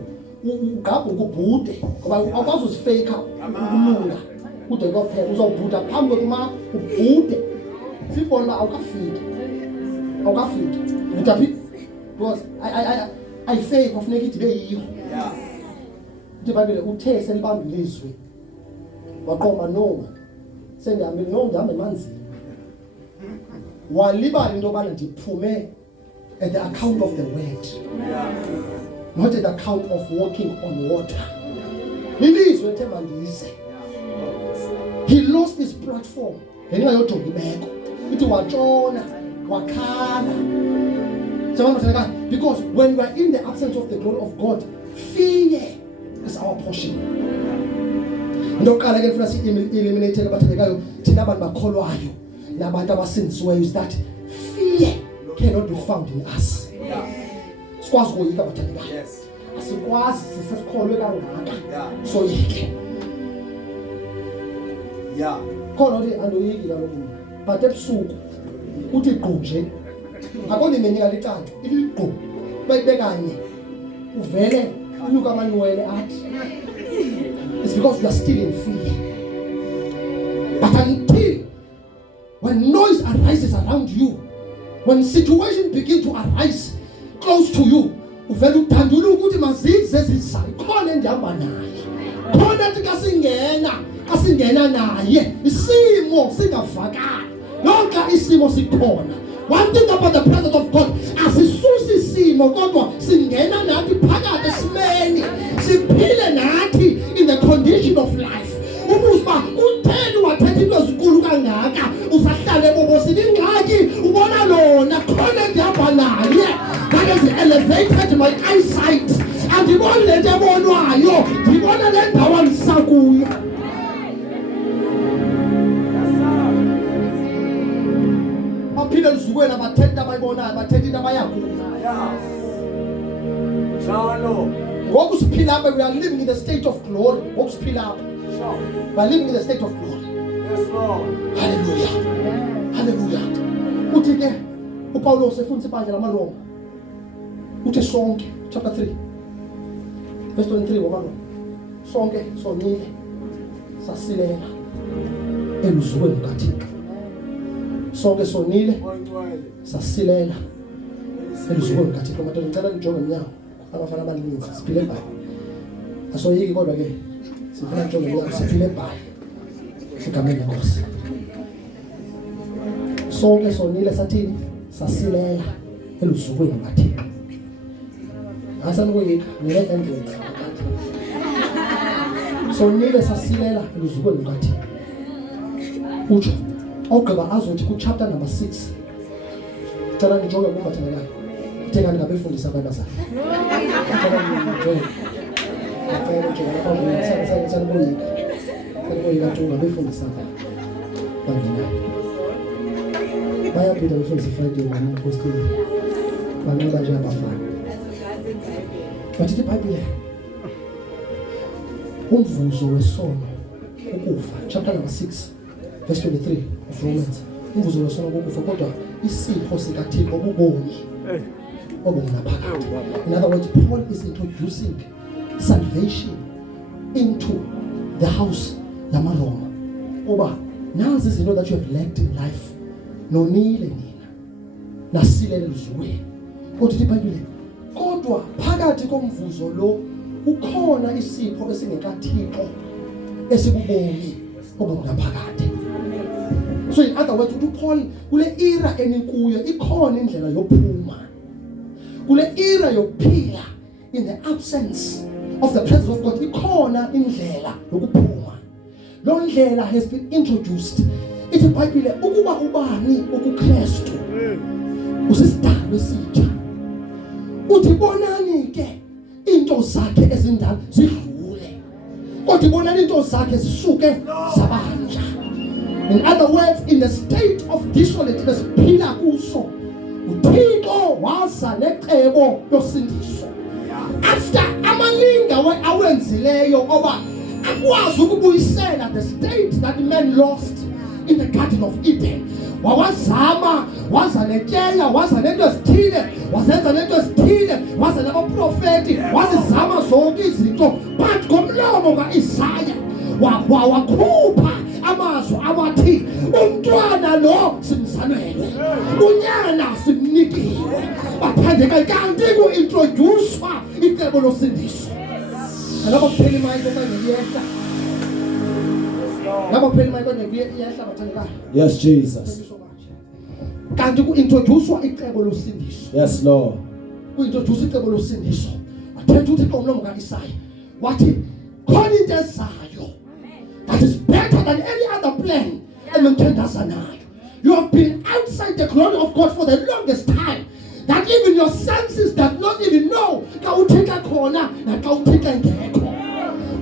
ugqabha ukubhude ngoba awukwazi uzifake ukulunga kude kophela uzawubhuda phambi kwakho ubhude sibona awukafiki utaphi because I fake kufuneka ithi beyiyo ithi Bible uthe selibamba ilizwi waqoma no sendihambe emanzini walibala into yobana ndiphume at the account of the word, not at the account of walking on water. Lilizwe ethe mandize. He lost his platform ngenxa yojonga imeko. Ithi watshona wakhala. Because when we are in the absence of the glory of God, fear is our portion. Ndoqala ke mfuna si-eliminate abathandekayo thina abantu bakholwayo nabantu abasindisiweyo is that fear cannot be found in us. Sikwazi ukuyika abathandekayo. Asikwazi sisekholwe kangaka soyike. Khona uthi andoyiki kaloku but ebusuku uthi gqu nje akoni menyika licanca ithi gqu bayibekanye uvele unyuka amanwele athi it's because you are still in fear. But until when noise arises around you, when situations begin to arise close to you, uvele uthandula ukuthi mazize zizayo khona endihamba naye khona ethi kasingena naye isimo singavakali nonke isimo sikhona. One thing about the presence of God, asisusi isimo kodwa singena nathi phakathi esimeni siphile nathi in the condition of life. Ubuzba kutheni wathetha into ezikulu kangaka usahlale ebobosini ingxaki ubona lona khona ndihamba naye that has elevated my eyesight andiboni le nto ebonwayo ndibona le ndawo andisakuyo. Baphinde lizukweni abathetha abayibonayo bathetha into abayakuyo. Ngoku siphila apha, we are living in the state of glory. Ngoku siphila apha, we are living in the state of glory. Yes, Lord. Hallelujah. Hallelujah. Uthi ke uPaulos efundisa ibandla lamaRoma uthi sonke chapter 3 verse 23 waMaroma sonke sonile sasilela eluzukweni kaThixo. Sonke sonile sasilela eluzukweni kaThixo. Madoda ngicela nijonge emnyango abafana abaninzi siphile ebhayi asoyiki kodwa ke sifuna nijonge emnyango siphile ebhayi egameni lenkosi. Sonke sonile sathini sasilela eluzukweni kaThixo. Asanukuyika ngeke ngenze sonile sasilela eluzukweni kaThixo. Utsho ogqiba azothi ku chapter number 6 cela nijonge kumbathandekayo thengani ngabefundisa abantu basana cela nijonge ngabefundisa bangena bayaphinda befundisa Friday ngapostoli banqaba nje abafana bathi iBhayibhile umvuzo wesono ukufa chapter number 6 verse 23 of Romans. Umvuzo wesono ukufa kodwa isipho sikaThixo ubomi obungaphakathi. In other words, Paul is introducing salvation into the house lamaRoma. Oba nazi izinto that you have lacked in life nonile nina nasilele luzwe kodwa iBhayibhile kodwa phakathi komvuzo lo ukhona isipho esingekaThixo esikubomi obungaphakathi. So in other words, uPaul kule era enikuyo ikhona indlela yophuma. Kule era yokuphila in the absence of the presence of God ikhona indlela yokuphuma. Lo ndlela has been introduced. Ithi iBhayibhile ukuba ubani ukuKristu usisidalwa esitsha. Uthi bonani ke into zakhe ezindala zidlule. Kodwa bonani into zakhe zisuke zabanja. In other words, in the state of desolateness phila kuso uThixo waza necebo losindiso. After amalinga awenzileyo oba akwazi ukubuyisela the state that man lost in the Garden of Eden. Wawazama waza netyela waza nento ezithile wazenza nento ezithile waza nabaprofeti wazizama zonke izinto but ngomlomo kaIsaya wakhupha amazwi awathi umntwana lo simzalelwe unyana simnikiwe bathandeka kanti ku-introducewa icebo losindiso alaba kuphela imali okanye liyehla Ngaba phela mayikona iyahla bathandekayo. Yes, Jesus. Thank you so much. Kanti ku-introducewa icebo losindiso. Yes, Lord. Ku-introduce icebo losindiso. Athethe uthi umlomo ka-Isaya wathi khona into ezayo that is better than any other plan emthandaza nayo. You have been outside the glory of God for the longest time that even your senses does not even know ka uthika khona na ka uthika ngekho.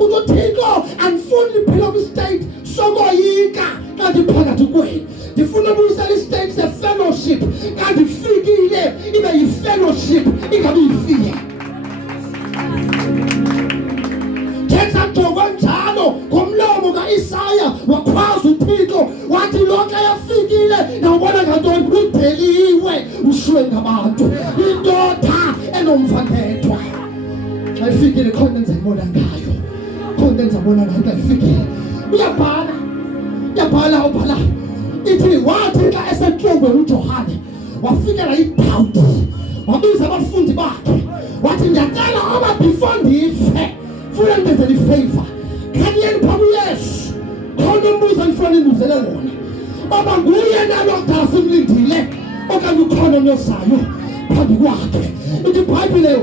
Uthiko andifuni phela kwi-state sokoyika kanti phakathi kwenu ndifuna ubuyisela i-state se-fellowship kanti ifikile ibe yi-fellowship ingabe ifike. Thetha jongo njalo ngomlomo ka-Isaya wakhwaza uThixo wathi lonke yafikile nawubona ngantoni udeliwe ushwe ngabantu indoda enomvanethwa xa ifikile khona nzayibona ngayo khona nzabona ngayo xa ifikile uyabhala ubhala ithi wathi xa esentlongweni uJohane wafikela iDawudi wabiza abafundi bakhe wathi ndiyacela aba before ndife funa ndenzele ifavor khaniyeni phambi Yesu khona umbuzo endifuna induzele wona baba nguye nalo kudala simlindile okanye ukhona onozayo phambi kwakhe. Ithi iBhayibhile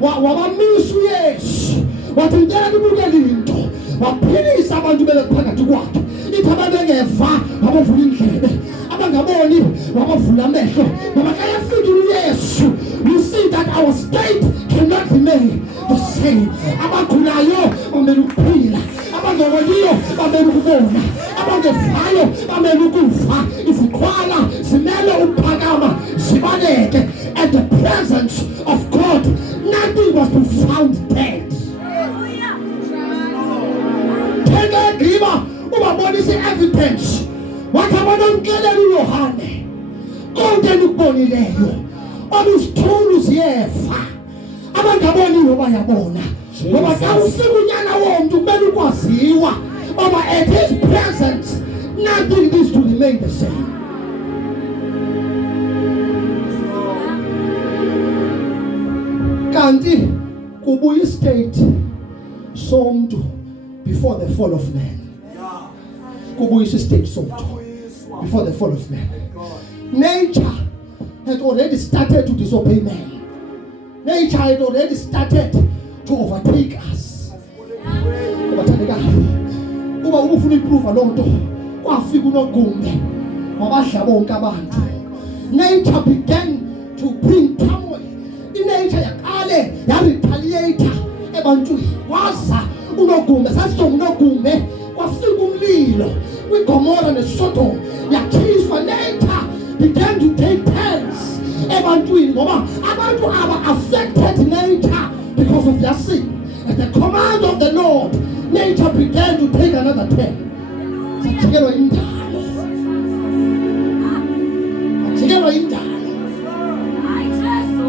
wabamisa uYesu wathi ngicela nibukele into waphilisa abantu bele phakathi kwakhe. Ithi ababengeva wabavula indlebe abangaboni wabavula amehlo nabakayafika uYesu. You see that our state cannot remain the same. Abagulayo bamele ukuphila, abangaboniyo bamele ukubona, abangevayo bamele ukuva. Izikhwala zimele ukuphakama zibaleke. At the presence of God nothing was to be found dead. Thenge griba ubabonisa evidence wathi abanomkelela uYohane konke nikubonileyo obusithulu ziyeva abangaboniyo bayabona ngoba xa ufika unyana womuntu kumele ukwaziwa oba at his presence nothing needs to remain the same. Kanti kubuya istate somuntu before the fall of man. Kubuya istate somuntu before the fall of man. Nature had already started to disobey man. Nature had already started to overtake us. Uba ubufuna iproof lo nto kwafika unogumbe wabadla bonke abantu. Nature began to bring turmoil. Nature yakale yaretaliate ebantwini waza unogumbe sasijong unogumbe kwafika umlilo kwiGomora neSodom yakhiswa. Nature began to take turns ebantwini ngoba abantu aba affected nature because of their sin. At the command of the Lord nature began to take another turn. Sajikelwa indalo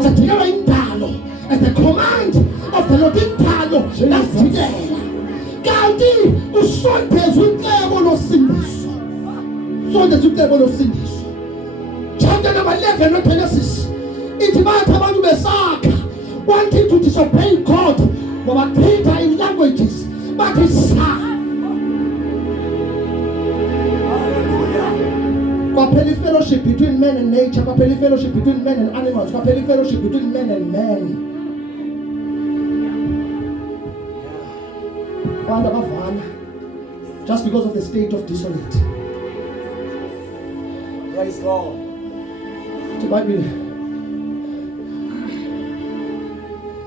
sajikelwa indalo at the command of the Lord indalo lasijikela. Kanti usondezwe icebo losindiso chapter number 11 noGenesis ithi bathi abantu besakha wanting to disobey God ngoba creator in languages bathi sa. Kwaphela fellowship between men and nature, kwaphela fellowship between men and animals, kwaphela fellowship between men and men. Abantu abavana just because of the state of disunity. Praise God. The Bible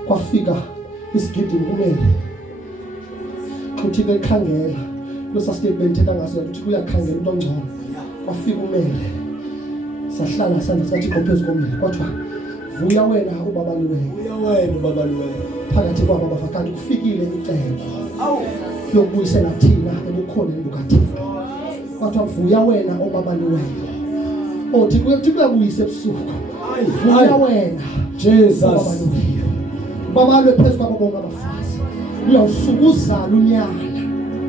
kwafika isigidi kumele kuthi bekhangela kwesa statement engaso ukuthi kuyakhangela into ongcono. Kwafika umele sahlala sathi kophezu komele kwathiwa vuya wena ubabaliweyo phakathi kwabo abafakani kufikile icebo yokubuyisela thina ebukhona bukaThixo. Kwathiwa vuya wena obabaliweyo othi kuyabuyisa ebusuku. Vuya wena Jesus babalwe phezu kwabo bonke abafazi uyawusukuzala unyana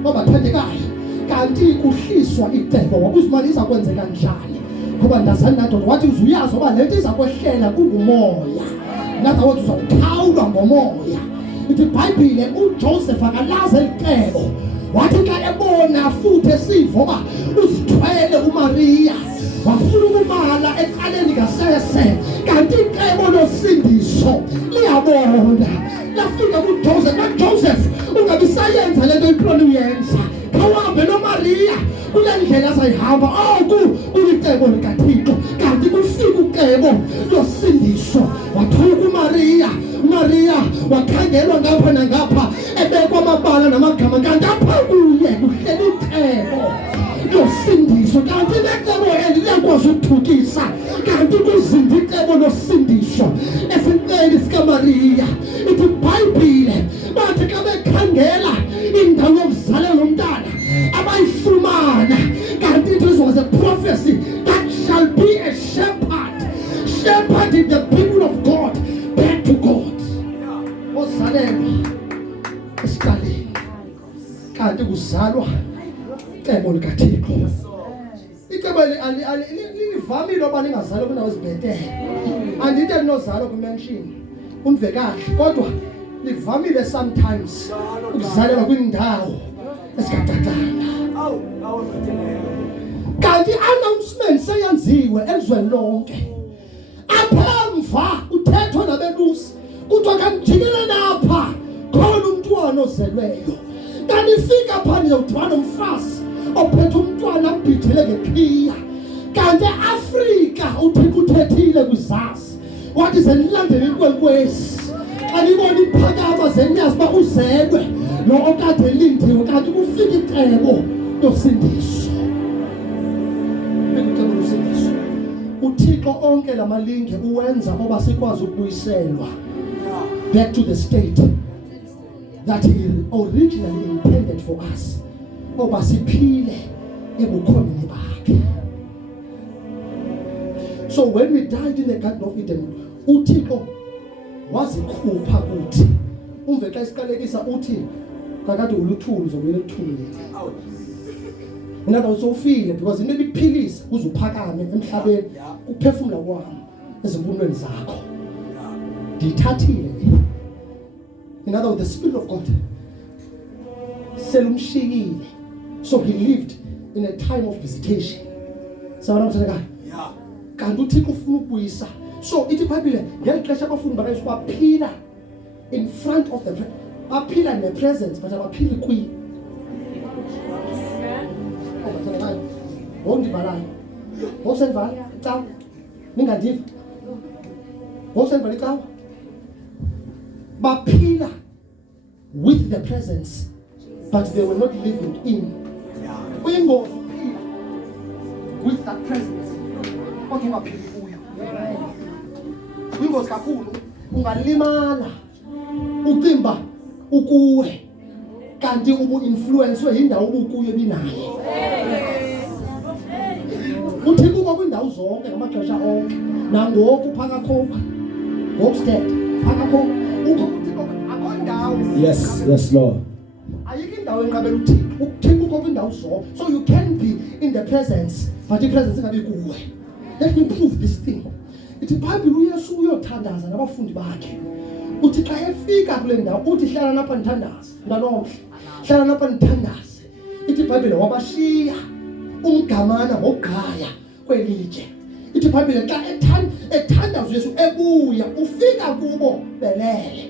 babathandekayo. Kanti kuhliswa icebo wakuzimali iza kwenzeka njani ngoba ndazana nadoda wathi uzuyazi oba lento iza kwehlela kungumoya nathi wathi uzakhawulwa ngomoya. Ithi iBhayibhile uJoseph akalaze icebo wathi xa ebona futhi ngoba uzithwele uMaria wafuna ukumala eqaleni ngasese kanti icebo losindiso liyabona lafika kuJoseph kaJoseph ungabisayenza lento iplani uyenza kawabe noMaria kule ndlela sayihamba kulicebo likaThixo kanti kufika ucebo losindiso wathola uMaria wakhangelwa ngapha nangapha ebekwa amabala namagama kanti apha kuye kuhleli icebo losindiso kanti lecebo eliyakwazi ukuthukisa kanti kuzinda icebo losindiso esinqeni sikaMaria ithi iBhayibhile bathi xa bekhangela indawo yokuzalelwa umntana abayifumana kanti it was a prophecy that shall be a shepherding the people of God back to God. Ozalelwa esikaleni kanti kuzalwa icebo likaThixo. Icebo lilivamile oba lingazalwa kwindawo ezibhetele. Andithi linozalwa kwimansion unvekahle kodwa livamile sometimes ukuzalelwa kwindawo esikatatana. Kanti announcement seyenziwe elizweni lonke. Apha mva uthethwa nabelusi kuthiwa kamjikele napha khona umntwana ozelweyo. Kanti ifika phani udibana nomfazi ophethe umntwana ambithele ngeqhiya. Kanti eAfrika uThixo uthethile kwizazi wathi zenilandele inkwenkwezi xa nibona iphakama zenyazi uba uzelwe lo okade elindiwe kanti kufika icebo losindiso. uThixo onke lamalinge uwenza oba sikwazi ukubuyiselwa back to the state that he originally intended for us oba siphile ebukhoneni bakhe. So when we died in the Garden of Eden uThixo wazikhupha kuthi umve xa isiqalekisa uthi kakade uluthulu uzobuyela ekuthuleni. Mina usofile because into ebikuphilisa uzuphakame emhlabeni ukuphefumula kwami ezimpumlweni zakho ndithathile. In other words, the Spirit of God selumshiyile, so he lived in a time of visitation. Sabona mthanda kanti uThixo ufuna ukubuyisa. So ithi iBhayibhile ngeli xesha abafundi bakaYesu baphila in front of the baphila in the presence but abaphili kwi Wondivalaya. Wosenvala icawa. Ningandiva. Wosenvala icawa. Baphila with the presence but they were not living in. Uyingozi ukuphila with that presence. Okay, baphili kuyo. Uyingozi kakhulu. Ungalimala. Ucimba ukuwe. Kanti ubu influence indawo ubukuyo binayo. Uthixo kwindawo zonke ngamaxesha onke nangoku phaka khona ngokustead phaka khona uThixo akho ndawo. Yes Lord. Ayikho indawo enqabela uThixo. uThixo kwindawo zonke, so you can be in the presence but ipresence ingabi kuwe. Let me prove this thing. Ithi iBhayibhile uYesu uyothandaza nabafundi bakhe uthi xa efika kule ndawo uthi hlala napha nithandaze nalomhle hlala napha nithandaze. Ithi iBhayibhile wabashiya umgamana ngogaya kwelitshe. Ithi iBhayibhile xa ethandaza uYesu ebuya ufika kubo belele.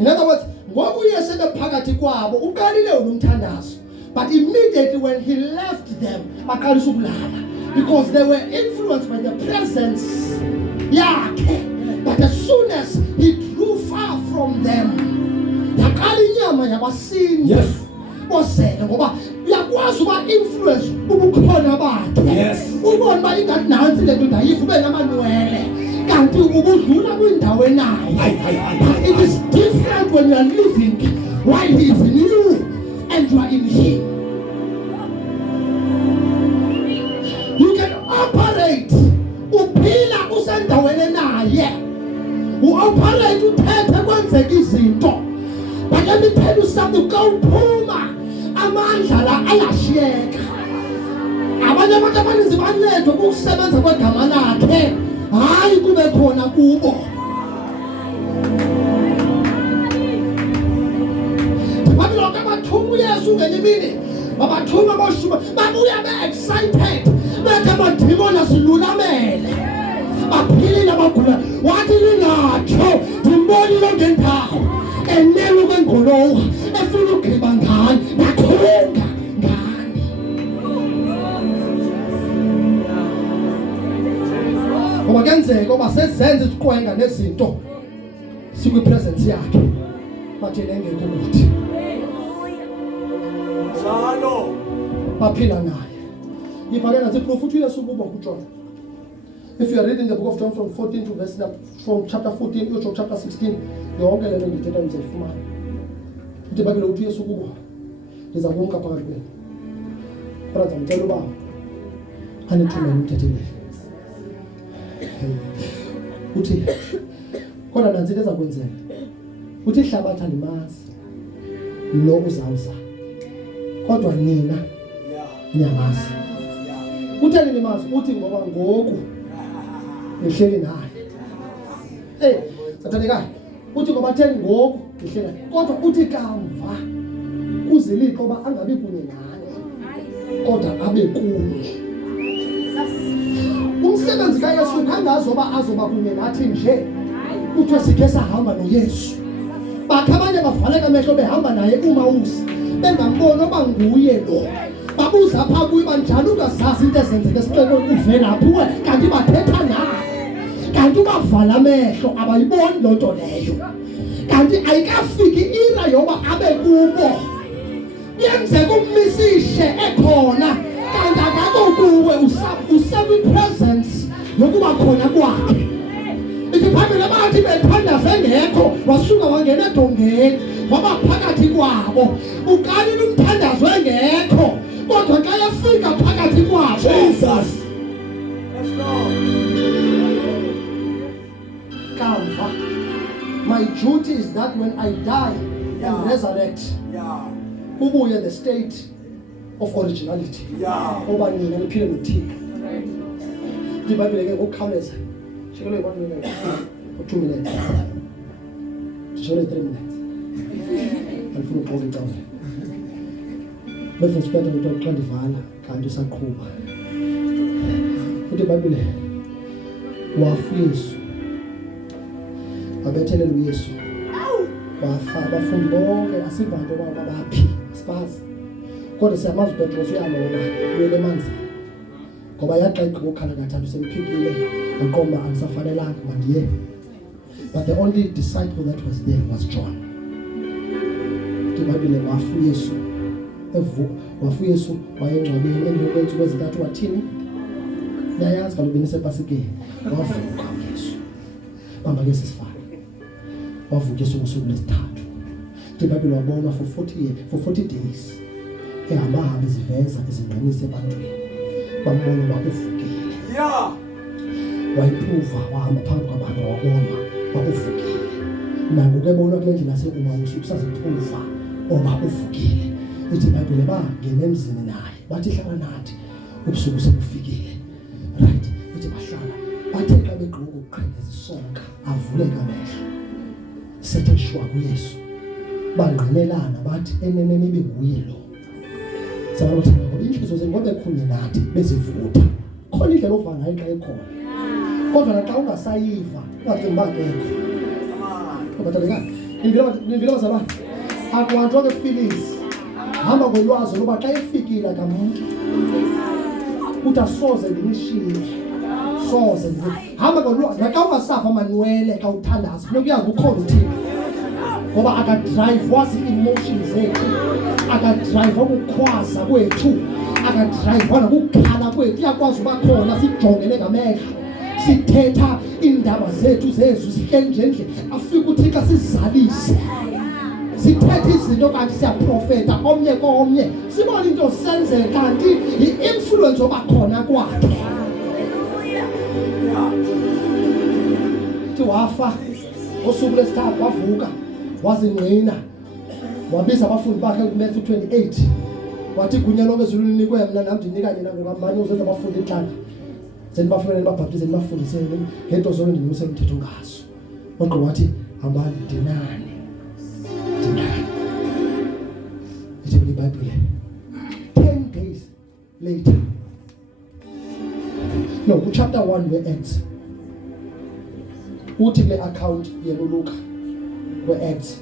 In other words, ngoku uYesu ephakathi kwabo uqalile umthandazo but immediately when he left them baqalisa ukulala because they were influenced by the presence yakhe. But as soon as he drew far from them yaqala inyama yabasindi. Yes. Bosele ngoba uyakwazi uba influence ubukhona bakhe. Ubona uba ingathi nansi le nto ndayiva ube namanwele kanti ubudlula kwindawo enayo. It is different when you are living while he is in you and you are in him. You can operate uphila usendaweni naye. Uoperate uthethe kwenzeka izinto. But let me tell you something, kawuphuma amandla la ayashiyeka. Abanye abantu abaninzi bancedwa ukusebenza kwegama lakhe hayi kube khona kubo. Bathi lokho abathuma uYesu ngenye imini wabathuma boshuma babuya be-excited bethe amadimoni asilulamele baphilile abagula wathi lingatsho ndimbonile ngendawo enele kwengqolowa efuna ugqiba ngani bakhunga ngani ngoba kenzeka uba sezenze isiqwenga nezinto sikwipresence yakhe bathi engekho kuthi Njalo. baphila naye ivake nathi proof uthi uyesu kubo kuJohn. If you are reading the book of John from 14 to verse from chapter 14 to chapter 16 yonke lento ngithetha nizayifumana uthi babilo uthi uyesu kubo ndiza kumka phakathi kwenu brother ngicela uba anithumele umthethele uthi kodwa nansi leza kwenzeka uthi ihlabathi alimazi lo uzawuza kodwa nina nyamazi utheni nimazi uthi ngoba ngoku nihleli naye athandekayo uthi ngoba theni ngoku nihleli naye kodwa uthi kamva kuziliko uba angabi kunye naye kodwa abe kunye umsebenzi kaYesu kangazoba azoba kunye nathi nje uthiwe sikhe sahamba noYesu bakhe abanye bavaleka amehlo behamba naye uMawusi bengamboni oba nguye lo babuza apha kuye banjalo ungazazi into ezenzeka esixeko uvela phuwe kanti bathetha naye kanti ubavala amehlo abayiboni loo nto leyo kanti ayikafiki ira yoba abe kubo yenzeka ummisishe ekhona kanti akakho kuwe usakwi-presence yokuba khona kwakhe ithi phambili abathi bethandaza engekho wasuka wangena edongeni waba phakathi kwabo ukalile umthandazo engekho kodwa xa yafika phakathi kwabo Jesus. Let's go. Kamva my duty is that when I die and resurrect ubuye the state of originality oba nina niphile nothixo ibhayibhile ke ngokukhawuleza shikele kwathi mina u2 minutes shikele 3 minutes alifuna uqoqa icala bese siphethe ukuthi xa ndivala kanti usaqhuba uthi ibhayibhile wafa uYesu abethelela uYesu wafa abafundi bonke asivanto baba baphi sibazi kodwa siyamazi uPetros uyaloba uyele emanzini ngoba yaxeqa ukukhala kathathu semphikile aqomba akusafanelanga mandiye but the only disciple that was there was John. Ibhayibhile wafa uYesu wafa uYesu wayengcwabeni endleleni kwezintathu wathini niyayazi kaloku benisephasikeni wavuka uYesu bamba ke sisifana wavuka uYesu ngosuku lwesithathu ibhayibhile wabonwa for 40 days ehamba iziveza izingqinise ebantwini bambona uba uvukile wayiphuva wahamba phambi kwabantu wabonwa wakuvukile nabo ke bona kule ndlela sekuMawusi kusaziphuva oba uvukile ithi ibhayibhile bangena emzini naye bathi hlala nathi ubusuku sebufikile right ithi bahlala bathe xa begqoka ukuqhekeza isonka avuleka amehlo sethe shwa kuYesu bangqinelana bathi eneneni benguye lo sabathi ngoba inhliziyo zengobe khunye nathi bezivutha khona indlela ova ngayo xa ekhona kodwa naxa ungasayiva wacinga akekho obathaleka indlela bazaba akwanto ke feelings hamba ngolwazi loba xa efikile kamuntu utasoze limishiye soze hamba ngolwazi naxa ungasafa manwele xa uthandaza kuyazi ukhona uthini ngoba akadrive wazi emotions zethu akadrive ukukhwaza kwethu akadrive ukukhala kwethu iyakwazi uba khona sijongene ngamehlo sithetha indaba zethu zezu sikenjenje afika uthixo sizalise sithethe izinto kanti siyaprofeta omnye komnye sibona into senzeka kanti i-influence oba khona kwakhe wafa ngosuku lwesithathu wavuka wazingqina wabiza abafundi bakhe kuMatthew 28 wathi igunya lonke ezulwini linikwe mina nami ndinika nina ngoba uzenza abafundi inhlanga senibafumene nibabhaptize nibafundise ngento zonke ndinyuse umthetho ngazo ogqo wathi hambani dinani ithi iBhayibhile later. No, chapter 1 we-Acts. Uthi kule account yena uLuka we-Acts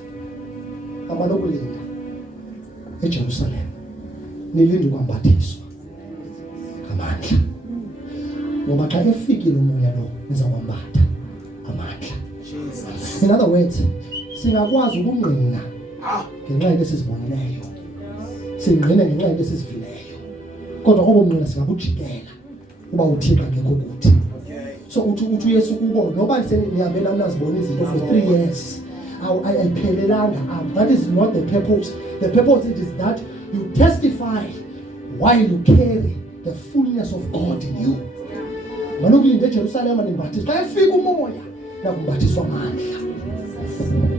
amalokulinda eJerusalem nilinde kwambathiswa amandla. Ngoba xa efikile umoya lo nizakwambatha amandla. In other words, singakwazi ukungqina ngenxa yento esizibonileyo. Singqine ngenxa yento esisivileyo. Kodwa obomncane singakujikela uba uThixo ngekho kuthi. So uthi Yesu kubo noba nihambela nazibona izinto for 3 years. Ayiphelelanga. That is not the purpose. The purpose it is that you testify while you carry the fullness of God in you. Malokulinde eJerusalem nimbathiswa. Xa efika umoya nakumbathiswa amandla.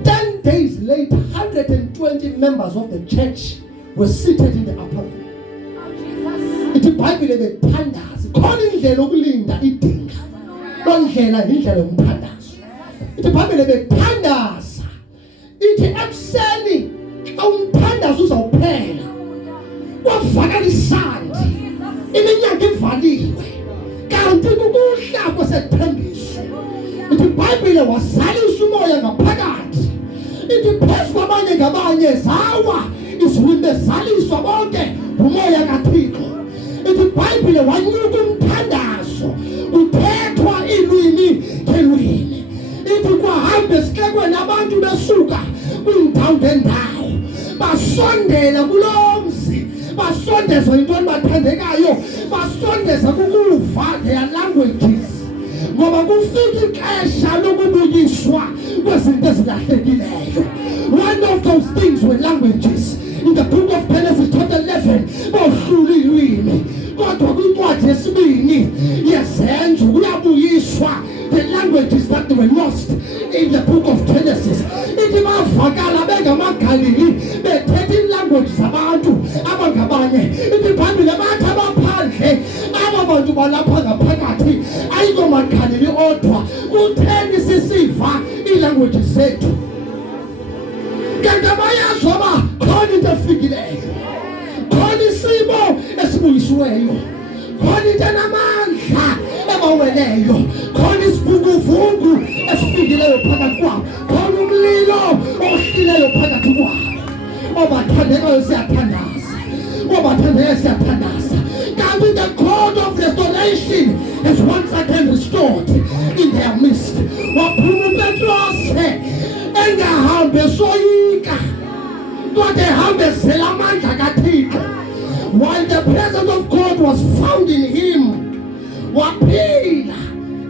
10 days later, 120 members of the church were seated in the upper room. Ithi iBhayibhile bethandaza. Khona indlela okulinda idinga. Lo ndlela indlela yomthandazo. Ithi iBhayibhile bethandaza. Ithi ekuseni xa umthandazo uzawuphela. Kwavakala isandi. Iminyaka ivaliwe. Kanti kukuhla kwesethembiso. Ithi iBhayibhile wazalisa umoya ngaphakathi. Ithi phezu kwabanye ngabanye zawa izulu bezaliswa bonke umoya kaThixo. Ithi iBhayibhile wanyuka umthandazo kuthethwa ilwimi ngelwimi. Ithi kwahamba esihlekweni abantu besuka kwindawo ngendawo basondela kulomzi basondezwa into ebathandekayo basondeza kukuva their languages. Ngoba kufika ixesha lokubuyiswa kwezinto ezilahlekileyo. One of those things were languages. In the book of Genesis chapter 11 bohlula ilwimi. Kodwa kwincwadi yesibini yezenzo kuyabuyiswa the languages that were lost in the book of Genesis. Ithi bavakala bengamaGalili bethetha ilanguage zabantu abangabanye. Ithi iBhayibhile bathi abaphandle abantu balapha ngaphakathi ayiko maGalili odwa kutheni sisiva ilanguage zethu. Kanti bayazwa khona into efikileyo. Khona isimo esibuyisiweyo. Khona into enamandla ebaweleyo. Khona isibhunguvungu esifikileyo phakathi kwabo. Khona umlilo ohlileyo phakathi kwabo. Obathandekayo siyathandaza. Obathandekayo siyathandaza. Kanti the God of restoration has once again restored in their midst. Waphuma uPetros engahambe soyika. Kodwa ehambe zela amandla kaThixo. While the presence of God was found in him, waphila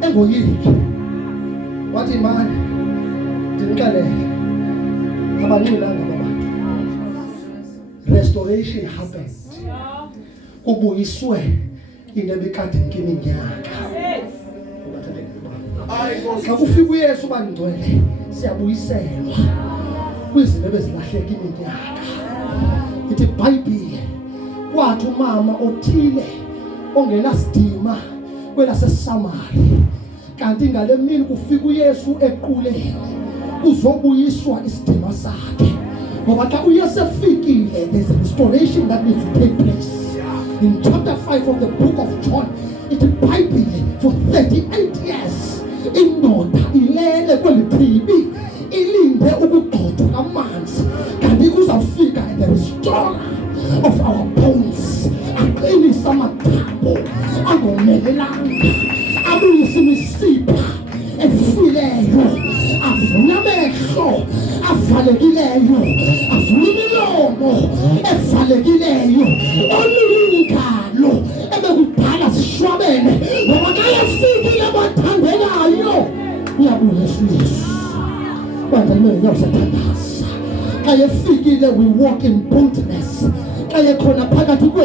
engoyiki. Wathi manje ndinixelele abaningi ngabantu. Restoration happened. Kubuyiswe into ebikade iminyaka. Xa kufika uYesu bangcwele siyabuyiselwa kwizinto ebezilahleka iminyaka. Ithi iBhayibhile kwathi umama othile ongenasidima kwelaseSamari. Kanti ngale mini kufika uYesu equleni kuzobuyiswa isidima sakhe. Ngoba xa uYesu efikile there's a restoration that needs to take place. In chapter 5 of the book of John, it's a Bible for 38 years. Indoda ilele kwelichibi ilinde ukugxothwa kamanzi. Kanti kuzawufika the restorer of our bones. Aqinisa amathambo angomelelanga. Abuyisa imisipha efileyo. Avula amehlo avalekileyo. Avula imilomo evalekileyo. Olulingalo ebekudala sishwabene. Ngoba xa yafikile abathandekayo uyabuya Yesu. Bantu ngiyawusathandaza. Xa yafikile we walk in boldness. Xa yekhona phakathi